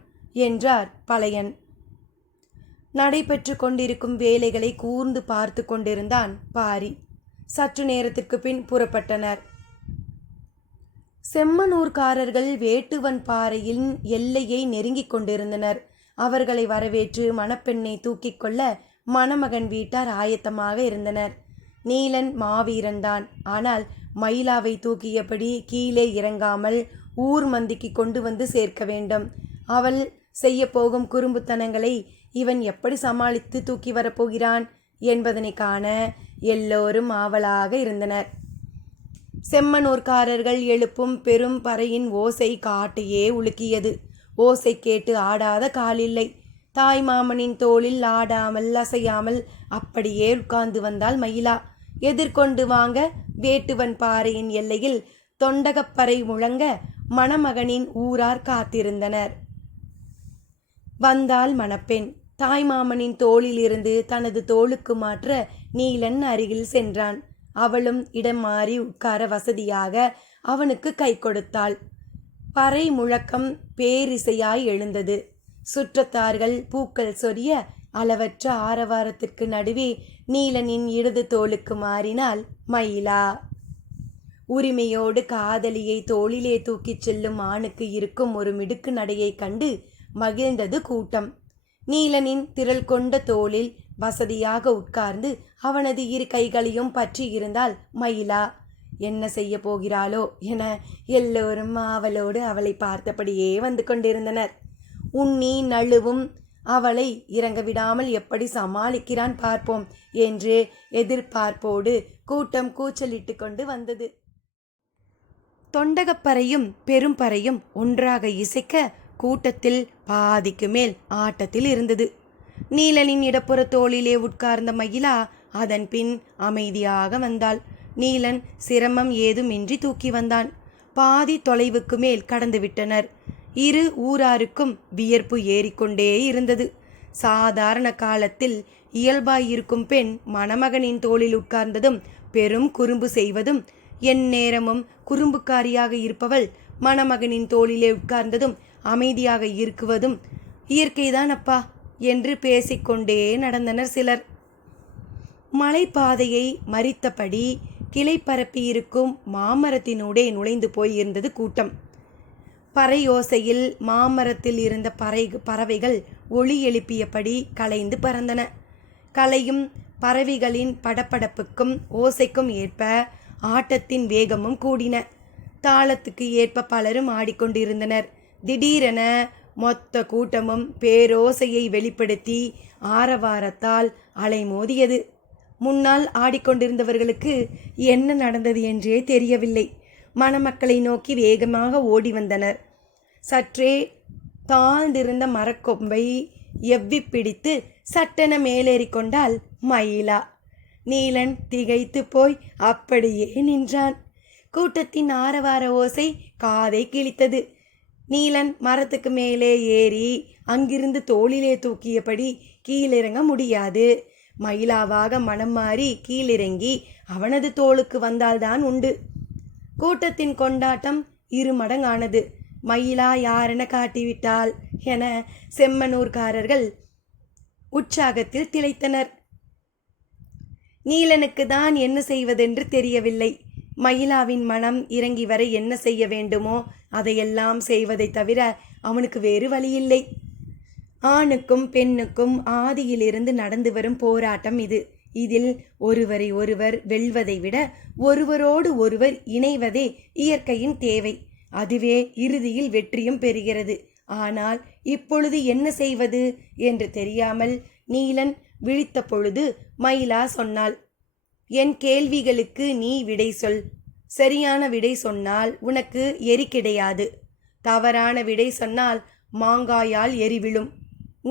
என்றார் பழையன். நடைபெற்று கொண்டிருக்கும் வேலைகளை கூர்ந்து பார்த்து கொண்டிருந்தான் பாரி. சற்று நேரத்திற்கு பின் புறப்பட்டனர். செம்மனூர்காரர்கள் வேட்டுவன் பாறையின் எல்லையை நெருங்கிக் கொண்டிருந்தனர். அவர்களை வரவேற்று மணப்பெண்ணை தூக்கிக் கொள்ள மணமகன் வீட்டார் ஆயத்தமாக இருந்தனர். நீலன் மாவீரன்தான். ஆனால் மயிலாவை தூக்கியபடி கீழே இறங்காமல் ஊர் மந்திக்கு கொண்டு வந்து சேர்க்க வேண்டும். அவள் செய்ய போகும் குறும்புத்தனங்களை இவன் எப்படி சமாளித்து தூக்கி வரப்போகிறான் என்பதனை காண எல்லோரும் ஆவலாக இருந்தனர். செம்மனூர்காரர்கள் எழுப்பும் பெரும் பறையின் ஓசை காட்டையே உலுக்கியது. ஓசை கேட்டு ஆடாத காலில்லை. தாய் மாமனின் தோளில் ஆடாமல் அசையாமல் அப்படியே உட்கார்ந்து வந்தாள் மயிலா. எதிர்கொண்டு வாங்க வேட்டுவன் பாறையின் எல்லையில் தொண்டகப்பறை முழங்க மணமகனின் ஊரார் காத்திருந்தனர். வந்தாள் மணப்பெண். தாய்மாமனின் தோளிலிருந்து தனது தோளுக்கு மாற்ற நீலன் அருகில் சென்றான். அவளும் இடம் மாறி உட்கார வசதியாக அவனுக்கு கை கொடுத்தாள். பறை முழக்கம் பேரிசையாய் எழுந்தது. சுற்றத்தார்கள் பூக்கள் சொரிய அளவற்ற ஆரவாரத்திற்கு நடுவே நீலனின் இடது தோளுக்கு மாறினாள் மயிலா. உரிமையோடு காதலியை தோளிலே தூக்கிச் செல்லும் ஆணுக்கு இருக்கும் ஒரு மிடுக்கு நடையை கண்டு மகிழ்ந்தது கூட்டம். நீலனின் திரள் கொண்ட தோளில் வசதியாக உட்கார்ந்து அவனது இரு கைகளையும் பற்றி இருந்தாள் மயிலா. என்ன செய்ய போகிறாளோ என எல்லோரும் ஆவலோடு அவளை பார்த்தபடியே வந்து கொண்டிருந்தனர். உண்ணி நழுவும் அவளை இறங்க விடாமல் எப்படி சமாளிக்கிறான் பார்ப்போம் என்று எதிர்பார்ப்போடு கூட்டம் கூச்சலிட்டு கொண்டு வந்தது. தொண்டகப்பறையும் பெரும்பறையும் ஒன்றாக இசைக்க கூட்டத்தில் பாதிக்கு மேல் ஆட்டத்தில் இருந்தது. நீலனின் இடப்புற தோளிலே உட்கார்ந்த மயிலா அதன் பின் அமைதியாக வந்தாள். நீலன் சிரமம் ஏதுமின்றி தூக்கி வந்தான். பாதி தொலைவுக்கு மேல் கடந்து விட்டனர். இரு ஊராருக்கும் வியர்ப்பு ஏறிக்கொண்டே இருந்தது. சாதாரண காலத்தில் இயல்பாயிருக்கும் பெண் மணமகனின் தோளில் உட்கார்ந்ததும் பெரும் குறும்பு செய்வதும் எந்நேரமும் குறும்புக்காரியாக இருப்பவள் மணமகனின் தோளிலே உட்கார்ந்ததும் அமைதியாக இருக்குவதும் இயற்கைதான் அப்பா என்று பேசிக்கொண்டே நடந்தனர் சிலர். மலைப்பாதையை மறித்தபடி கிளை பரப்பியிருக்கும் மாமரத்தினூடே நுழைந்து போயிருந்தது கூட்டம். பறையோசையில் மாமரத்தில் இருந்த பறவைகள் ஒளி எழுப்பியபடி கலைந்து பறந்தன. கலையும் பறவைகளின் படப்படப்புக்கும் ஓசைக்கும் ஏற்ப ஆட்டத்தின் வேகமும் கூடின. தாளத்துக்கு ஏற்ப பலரும் ஆடிக்கொண்டிருந்தனர். திடீரென மொத்த கூட்டமும் பேரோசையை வெளிப்படுத்தி ஆரவாரத்தால் அலைமோதியது. முன்னால் ஆடிக்கொண்டிருந்தவர்களுக்கு என்ன நடந்தது என்றே தெரியவில்லை. மணமக்களை நோக்கி வேகமாக ஓடி வந்தனர். சற்றே தாழ்ந்திருந்த மரக்கொம்பை எவ்வி பிடித்து சட்டென மேலேறி கொண்டாள் மயிலா. நீலன் திகைத்து போய் அப்படியே நின்றான். கூட்டத்தின் ஆரவார ஓசை காதை கிழித்தது. நீலன் மரத்துக்கு மேலே ஏறி அங்கிருந்து தோளிலே தூக்கியபடி கீழிறங்க முடியாது. மயிலாவாக மனம் மாறி கீழிறங்கி அவனது தோளுக்கு வந்தால்தான் உண்டு. கூட்டத்தின் கொண்டாட்டம் இருமடங்கானது. மயிலா யாரென காட்டிவிட்டாள் என செம்மனூர்காரர்கள் உற்சாகத்தில் திளைத்தனர். நீலனுக்கு தான் என்ன செய்வதென்று தெரியவில்லை. மயிலாவின் மனம் இறங்கி வர என்ன செய்ய வேண்டுமோ அதையெல்லாம் செய்வதை தவிர அவனுக்கு வேறு வழியில்லை. ஆணுக்கும் பெண்ணுக்கும் ஆதியிலிருந்து நடந்து வரும் போராட்டம் இது. இதில் ஒருவரை ஒருவர் வெல்வதை விட ஒருவரோடு ஒருவர் இணைவதே இயற்கையின் தேவை. அதுவே இறுதியில் வெற்றியும் பெறுகிறது. ஆனால் இப்பொழுது என்ன செய்வது என்று தெரியாமல் நீலன் விழித்த பொழுது மயிலா சொன்னாள், என் கேள்விகளுக்கு நீ விடை சொல். சரியான விடை சொன்னால் உனக்கு எரி கிடையாது. தவறான விடை சொன்னால் மாங்காயால் எரி விழும்.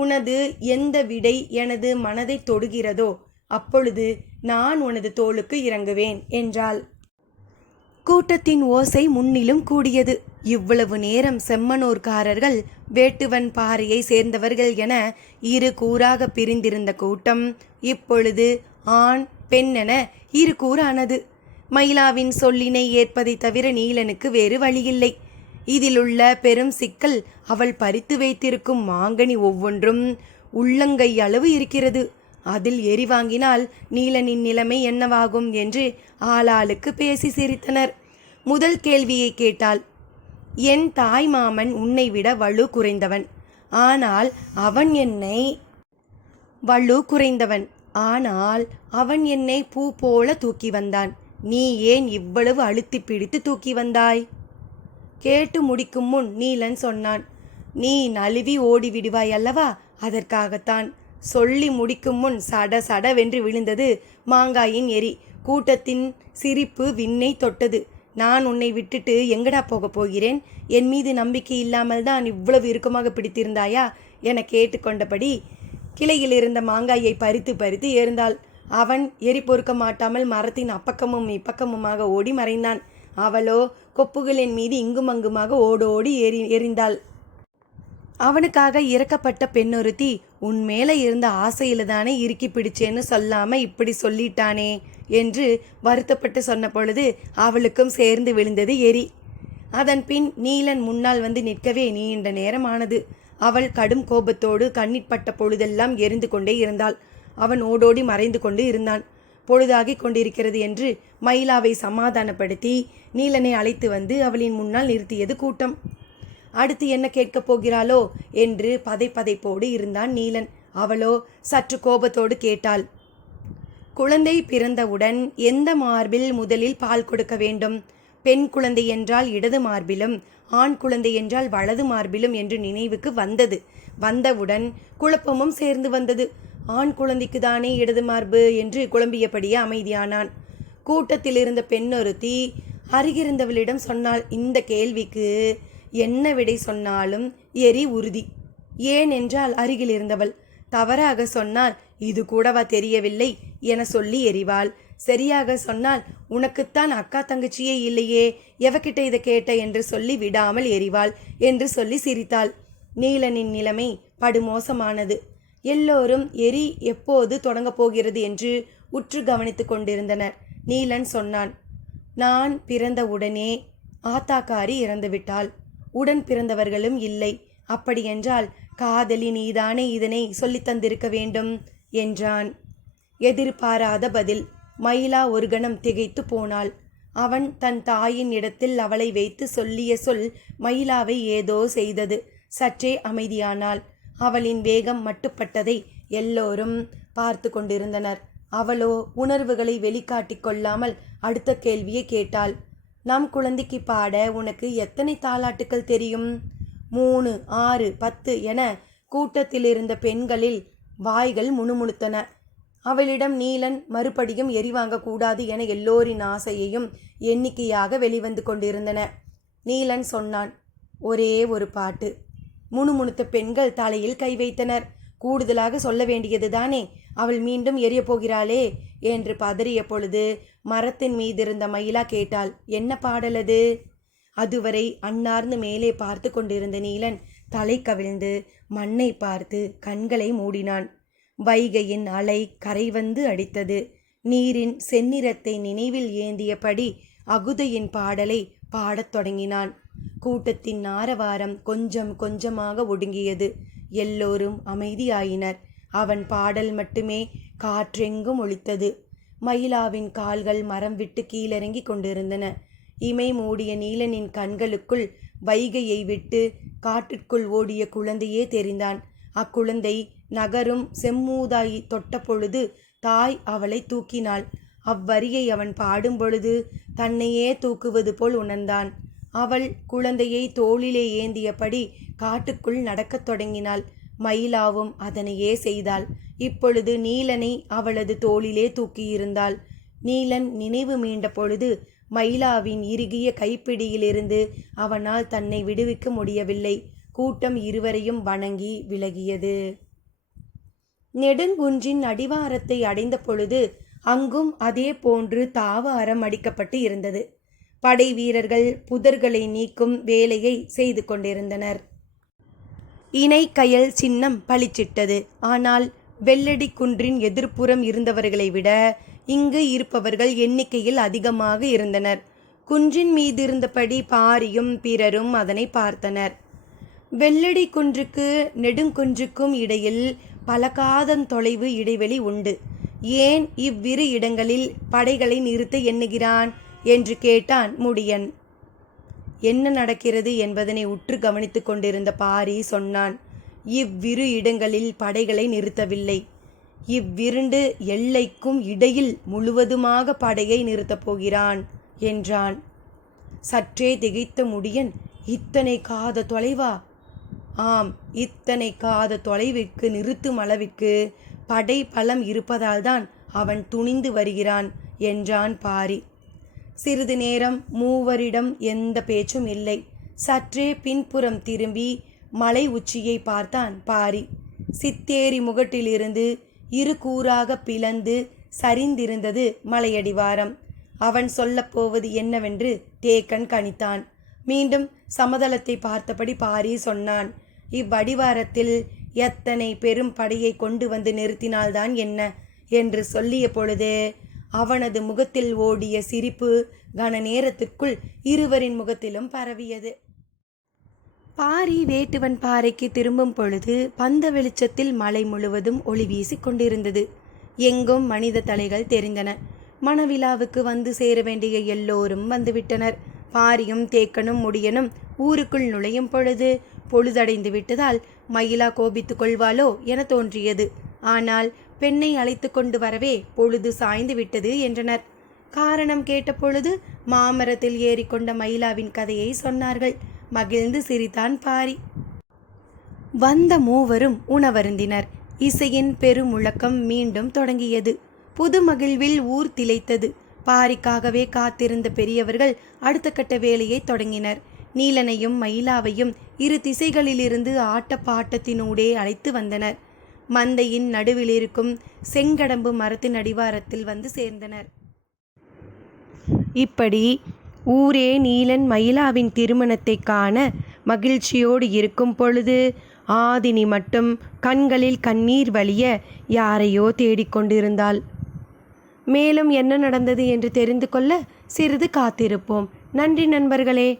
உனது எந்த விடை எனது மனதை தொடுகிறதோ அப்பொழுது நான் உனது தோளுக்கு இறங்குவேன் என்றாள். கூட்டத்தின் ஓசை முன்னிலும் கூடியது. இவ்வளவு நேரம் செம்மனூர்காரர்கள் வேட்டுவன் பாறையை சேர்ந்தவர்கள் என இரு கூறாக பிரிந்திருந்த கூட்டம் இப்பொழுது ஆண் பெண் என இரு கூறானது. மயிலாவின் சொல்லினை ஏற்பதை தவிர நீலனுக்கு வேறு வழியில்லை. இதிலுள்ள பெரும் சிக்கல் அவள் பறித்து வைத்திருக்கும் மாங்கனி ஒவ்வொன்றும் உள்ளங்கை அளவு இருக்கிறது. அதில் எரி வாங்கினால் நீலனின் நிலைமை என்னவாகும் என்று ஆளாளுக்கு பேசி சிரித்தனர். முதல் கேள்வியை கேட்டாள். என் தாய் மாமன் உன்னை விட வலு குறைந்தவன். ஆனால் அவன் என்னை பூ போல தூக்கி வந்தான். நீ ஏன் இவ்வளவு அழுத்தி பிடித்து தூக்கி வந்தாய்? கேட்டு முடிக்கும் முன் நீலன் சொன்னான், நீ நழுவி ஓடிவிடுவாய் அல்லவா, அதற்காகத்தான். சொல்லி முடிக்கும் முன் சட சடவென்று விழுந்தது மாங்காயின் எரி. கூட்டத்தின் சிரிப்பு விண்ணை தொட்டது. நான் உன்னை விட்டுட்டு எங்கடா போகப் போகிறேன்? என் மீது நம்பிக்கை இல்லாமல் தான் இவ்வளவு இறுக்கமாக பிடித்திருந்தாயா என கேட்டுக்கொண்டபடி கிளையில் இருந்த மாங்காயை பறித்து பறித்து ஏறிந்தாள். அவன் எரி பொறுக்க மாட்டாமல் மரத்தின் அப்பக்கமும் இப்பக்கமுமாக ஓடி மறைந்தான். அவளோ கொப்புகளின் மீது இங்கும் அங்குமாக ஓடோடி எறிந்தாள். அவனுக்காக இறக்கப்பட்ட பெண்ணொருத்தி, உன் மேலே இருந்த ஆசையில தானே இறுக்கி பிடிச்சேன்னு சொல்லாம இப்படி சொல்லிட்டானே என்று வருத்தப்பட்டு சொன்ன பொழுது அவளுக்கும் சேர்ந்து விழுந்தது எரி. அதன் பின் நீலன் முன்னால் வந்து நிற்கவே நீண்ட நேரமானது. அவள் கடும் கோபத்தோடு கண்ணிற் பட்ட பொழுதெல்லாம் எரிந்து கொண்டே இருந்தாள். அவன் ஓடோடி மறைந்து கொண்டு இருந்தான். பொழுதாகி கொண்டிருக்கிறது என்று மயிலாவை சமாதானப்படுத்தி நீலனை அழைத்து வந்து அவளின் முன்னால் நிறுத்தியது கூட்டம். அடுத்து என்ன கேட்கப் போகிறாளோ என்று பதைப்பதைப்போடு இருந்தான் நீலன். அவளோ சற்று கோபத்தோடு கேட்டாள், குழந்தை பிறந்தவுடன் எந்த மார்பில் முதலில் பால் கொடுக்க வேண்டும்? பெண் குழந்தை என்றால் இடது மார்பிலும், ஆண் குழந்தை என்றால் வலது மார்பிலும் என்று நினைவுக்கு வந்தவுடன் குழப்பமும் சேர்ந்து வந்தது. ஆண் குழந்தைக்கு தானே இடது மார்பு என்று குழம்பியபடியே அமைதியானான். கூட்டத்தில் இருந்த பெண்ணொருத்தி அருகிருந்தவளிடம் சொன்னாள், இந்த கேள்விக்கு என்ன விடை சொன்னாலும் எரி உறுதி. ஏன் என்றால் அருகில் இருந்தவள். தவறாக சொன்னால் இது கூடவா தெரியவில்லை என சொல்லி எரிவாள். சரியாக சொன்னால் உனக்குத்தான் அக்கா தங்கச்சியே இல்லையே, எவகிட்ட இதை கேட்ட என்று சொல்லி விடாமல் எரிவாள் என்று சொல்லி சிரித்தாள். நீலனின் நிலைமை படுமோசமானது. எல்லோரும் எரி எப்போது தொடங்கப் போகிறது என்று உற்று கவனித்து கொண்டிருந்தனர். நீலன் சொன்னான், நான் பிறந்தவுடனே ஆத்தாக்காரி இறந்துவிட்டாள். உடன் பிறந்தவர்களும் இல்லை. அப்படியென்றால் காதலி நீதானே இதனை சொல்லித் தந்திருக்க வேண்டும் என்றான். எதிர்பாராத பதில். மயிலா ஒரு கணம் திகைத்து போனாள். அவன் தன் தாயின் இடத்தில் அவளை வைத்து சொல்லிய சொல் மயிலாவை ஏதோ செய்தது. சற்றே அமைதியானாள். அவளின் வேகம் மட்டுப்பட்டதை எல்லோரும் பார்த்து கொண்டிருந்தனர். அவளோ உணர்வுகளை வெளிக்காட்டிக் கொள்ளாமல் அடுத்த கேள்வியை கேட்டாள். நம் குழந்தைக்கு பாட உனக்கு எத்தனை தாலாட்டுக்கள் தெரியும்? 3, 6, 10 என கூட்டத்திலிருந்த பெண்களில் வாய்கள் முணுமுணுத்தன. அவளிடம் நீலன் மறுபடியும் எரிவாங்கக்கூடாது என எல்லோரின் ஆசையையும் எண்ணிக்கையாக வெளிவந்து கொண்டிருந்தன. நீலன் சொன்னான், ஒரே ஒரு பாட்டு. முணுமுணுத்த பெண்கள் தலையில் கை வைத்தனர். கூடுதலாக சொல்ல வேண்டியது தானே, அவள் மீண்டும் எரியப் போகிறாளே என்று பதறிய பொழுது மரத்தின் மீதிருந்த மயிலா கேட்டாள், என்ன பாடலது? அதுவரை அன்னார்ந்து மேலே பார்த்து கொண்டிருந்த நீலன் தலை கவிழ்ந்து மண்ணை பார்த்து கண்களை மூடினான். வைகையின் அலை கரை வந்து அடித்தது. நீரின் செந்நிறத்தை நினைவில் ஏந்தியபடி அகுதையின் பாடலை பாடத் தொடங்கினான். கூட்டத்தின் ஆரவாரம் கொஞ்சம் கொஞ்சமாக ஒடுங்கியது. எல்லோரும் அமைதியாயினர். அவன் பாடல் மட்டுமே காற்றெங்கும் ஒலித்தது. மயிலாவின் கால்கள் மரம் விட்டு கீழிறங்கி கொண்டிருந்தன. இமை மூடிய நீலனின் கண்களுக்குள் வைகையை விட்டு காட்டிற்குள் ஓடிய குழந்தையே தெரிந்தான். அக்குழந்தை நகரும் செம்மூதாய் தொட்ட பொழுது தாய் அவளை தூக்கினாள். அவ்வரியை அவன் பாடும் பொழுது தன்னையே தூக்குவது போல் உணர்ந்தான். அவள் குழந்தையை தோளிலே ஏந்தியபடி காட்டுக்குள் நடக்கத் தொடங்கினாள். மயிலாவும் அதனையே செய்தாள். இப்பொழுது நீலனை அவளது தோளிலே தூக்கியிருந்தாள். நீலன் நினைவு மீண்ட பொழுது மயிலாவின் இறுகிய கைப்பிடியிலிருந்து அவனால் தன்னை விடுவிக்க முடியவில்லை. கூட்டம் இருவரையும் வணங்கி விலகியது. நெடுங்குன்றின் அடிவாரத்தை அடைந்த பொழுது அங்கும் அதே போன்று தாவாரம் அடிக்கப்பட்டு இருந்தது. படை வீரர்கள் புதர்களை நீக்கும் வேலையை செய்து கொண்டிருந்தனர். இணைக்கயல் சின்னம் பளிச்சிட்டது. ஆனால் வெள்ளடி குன்றின் எதிர்ப்புறம் இருந்தவர்களை விட இங்கு இருப்பவர்கள் எண்ணிக்கையில் அதிகமாக இருந்தனர். குன்றின் மீதிருந்தபடி பாரியும் பிறரும் அதனை பார்த்தனர். வெள்ளடி குன்றுக்கு நெடுங்குன்றுக்கும் இடையில் பல காதம் தொலைவு இடைவெளி உண்டு. ஏன் இவ்விரு இடங்களில் படைகளை நிறுத்த எண்ணுகிறான் என்று கேட்டான் முடியன். என்ன நடக்கிறது என்பதனை உற்று கவனித்து கொண்டிருந்த பாரி சொன்னான், இவ்விரு இடங்களில் படைகளை நிறுத்தவில்லை. இவ்விரண்டு எல்லைக்கும் இடையில் முழுவதுமாக படையை நிறுத்தப் போகிறான் என்றான். சற்றே திகைத்த முடியன், இத்தனை காத தொலைவா? ஆம், இத்தனை காத தொலைவிற்கு நிறுத்தும் அளவிற்கு படை பலம் இருப்பதால்தான் அவன் துணிந்து வருகிறான் என்றான் பாரி. சிறிது நேரம் மூவரிடம் எந்த பேச்சும் இல்லை. சற்றே பின்புறம் திரும்பி மலை உச்சியை பார்த்தான் பாரி. சித்தேரி முகட்டிலிருந்து இரு கூறாக பிளந்து சரிந்திருந்தது மலையடிவாரம். அவன் சொல்லப்போவது என்னவென்று தேக்கன் கணித்தான். மீண்டும் சமதளத்தை பார்த்தபடி பாரி சொன்னான், இவ்வடிவாரத்தில் எத்தனை பெரும் படையை கொண்டு வந்து நிறுத்தினால்தான் என்ன என்று சொல்லிய பொழுதே அவனது முகத்தில் ஓடிய சிரிப்பு கன நேரத்துக்குள் இருவரின் முகத்திலும் பரவியது. பாரி வேட்டுவன் பாறைக்கு திரும்பும் பொழுது பந்த வெளிச்சத்தில் மலை முழுவதும் ஒளி வீசி கொண்டிருந்தது. எங்கும் மனித தலைகள் தெரிந்தன. மணவிழாவுக்கு வந்து சேர வேண்டிய எல்லோரும் வந்துவிட்டனர். பாரியும் தேக்கனும் முடியனும் ஊருக்குள் நுழையும் பொழுது பொழுதடைந்து விட்டதால் மயிலா கோபித்து கொள்வாளோ என தோன்றியது. ஆனால் பெண்ணை அழைத்து கொண்டு வரவே பொழுது சாய்ந்து விட்டது என்றனர். காரணம் கேட்ட பொழுது மாமரத்தில் ஏறிக்கொண்ட மயிலாவின் கதையை சொன்னார்கள். மகிழ்ந்து சிரித்தான் பாரி. வந்த மூவரும் உணவருந்தினர். இசையின் பெருமுழக்கம் மீண்டும் தொடங்கியது. புது மகிழ்வில் ஊர் திளைத்தது. பாரிக்காகவே காத்திருந்த பெரியவர்கள் அடுத்த கட்ட வேலையை தொடங்கினர். நீலனையும் மயிலாவையும் இரு திசைகளிலிருந்து ஆட்டப்பாட்டத்தினூடே அழைத்து வந்தனர். மந்தையின் நடுவில் இருக்கும் செங்கடம்பு மரத்தின் அடிவாரத்தில் வந்து சேர்ந்தனர். இப்படி ஊரே நீலன் மயிலாவின் திருமணத்தை காண மகிழ்ச்சியோடு இருக்கும் பொழுது ஆதினி மட்டும் கண்களில் கண்ணீர் வழிய யாரையோ தேடிக்கொண்டிருந்தாள். மேலும் என்ன நடந்தது என்று தெரிந்து கொள்ள சிறிது காத்திருப்போம். நன்றி நண்பர்களே.